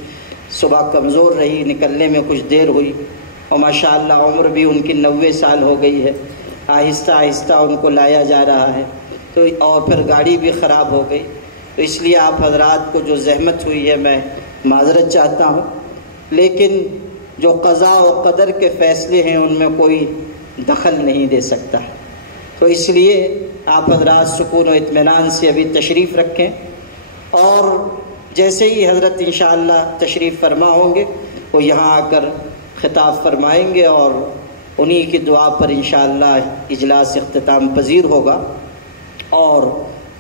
صبح کمزور رہی، نکلنے میں کچھ دیر ہوئی، اور ماشاءاللہ عمر بھی ان کی 90 سال ہو گئی ہے، آہستہ آہستہ ان کو لایا جا رہا ہے، تو اور پھر گاڑی بھی خراب ہو گئی، تو اس لیے آپ حضرات کو جو زحمت ہوئی ہے میں معذرت چاہتا ہوں، لیکن جو قضاء و قدر کے فیصلے ہیں ان میں کوئی دخل نہیں دے سکتا، تو اس لیے آپ حضرات سکون و اطمینان سے ابھی تشریف رکھیں، اور جیسے ہی حضرت انشاءاللہ تشریف فرما ہوں گے وہ یہاں آ کر خطاب فرمائیں گے، اور انہی کی دعا پر انشاءاللہ اجلاس اختتام پذیر ہوگا، اور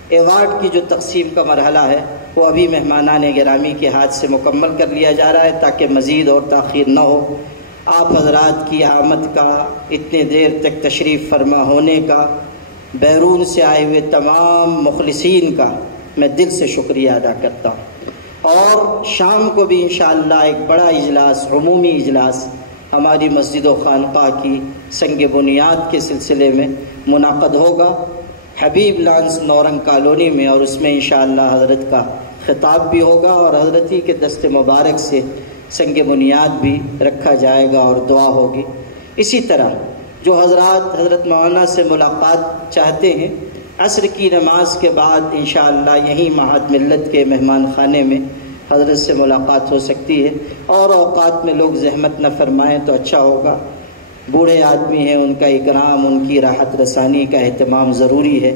ایوارڈ کی جو تقسیم کا مرحلہ ہے وہ ابھی مہمانان گرامی کے ہاتھ سے مکمل کر لیا جا رہا ہے تاکہ مزید اور تاخیر نہ ہو۔ آپ حضرات کی آمد کا، اتنے دیر تک تشریف فرما ہونے کا، بیرون سے آئے ہوئے تمام مخلصین کا میں دل سے شکریہ ادا کرتا ہوں، اور شام کو بھی انشاءاللہ ایک بڑا اجلاس، عمومی اجلاس ہماری مسجد و خانقاہ کی سنگ بنیاد کے سلسلے میں منعقد ہوگا حبیب لانس نورنگ کالونی میں، اور اس میں انشاءاللہ حضرت کا خطاب بھی ہوگا، اور حضرت ہی کے دست مبارک سے سنگ بنیاد بھی رکھا جائے گا اور دعا ہوگی۔ اسی طرح جو حضرات حضرت مولانا سے ملاقات چاہتے ہیں عصر کی نماز کے بعد انشاءاللہ یہیں معہد ملت کے مہمان خانے میں حضرت سے ملاقات ہو سکتی ہے، اور اوقات میں لوگ زحمت نہ فرمائیں تو اچھا ہوگا۔ بوڑھے آدمی ہیں، ان کا اکرام، ان کی راحت رسانی کا اہتمام ضروری ہے۔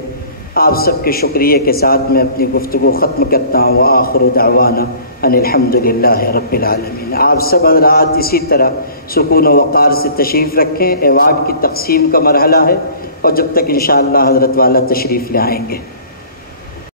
آپ سب کے شکریہ کے ساتھ میں اپنی گفتگو ختم کرتا ہوں۔ وآخر دعوانا ان الحمدللہ رب العالمین۔ آپ سب حضرات اسی طرح سکون و وقار سے تشریف رکھیں۔ ایوارڈ کی تقسیم کا مرحلہ ہے، اور جب تک انشاءاللہ حضرت والا تشریف لے آئیں گے۔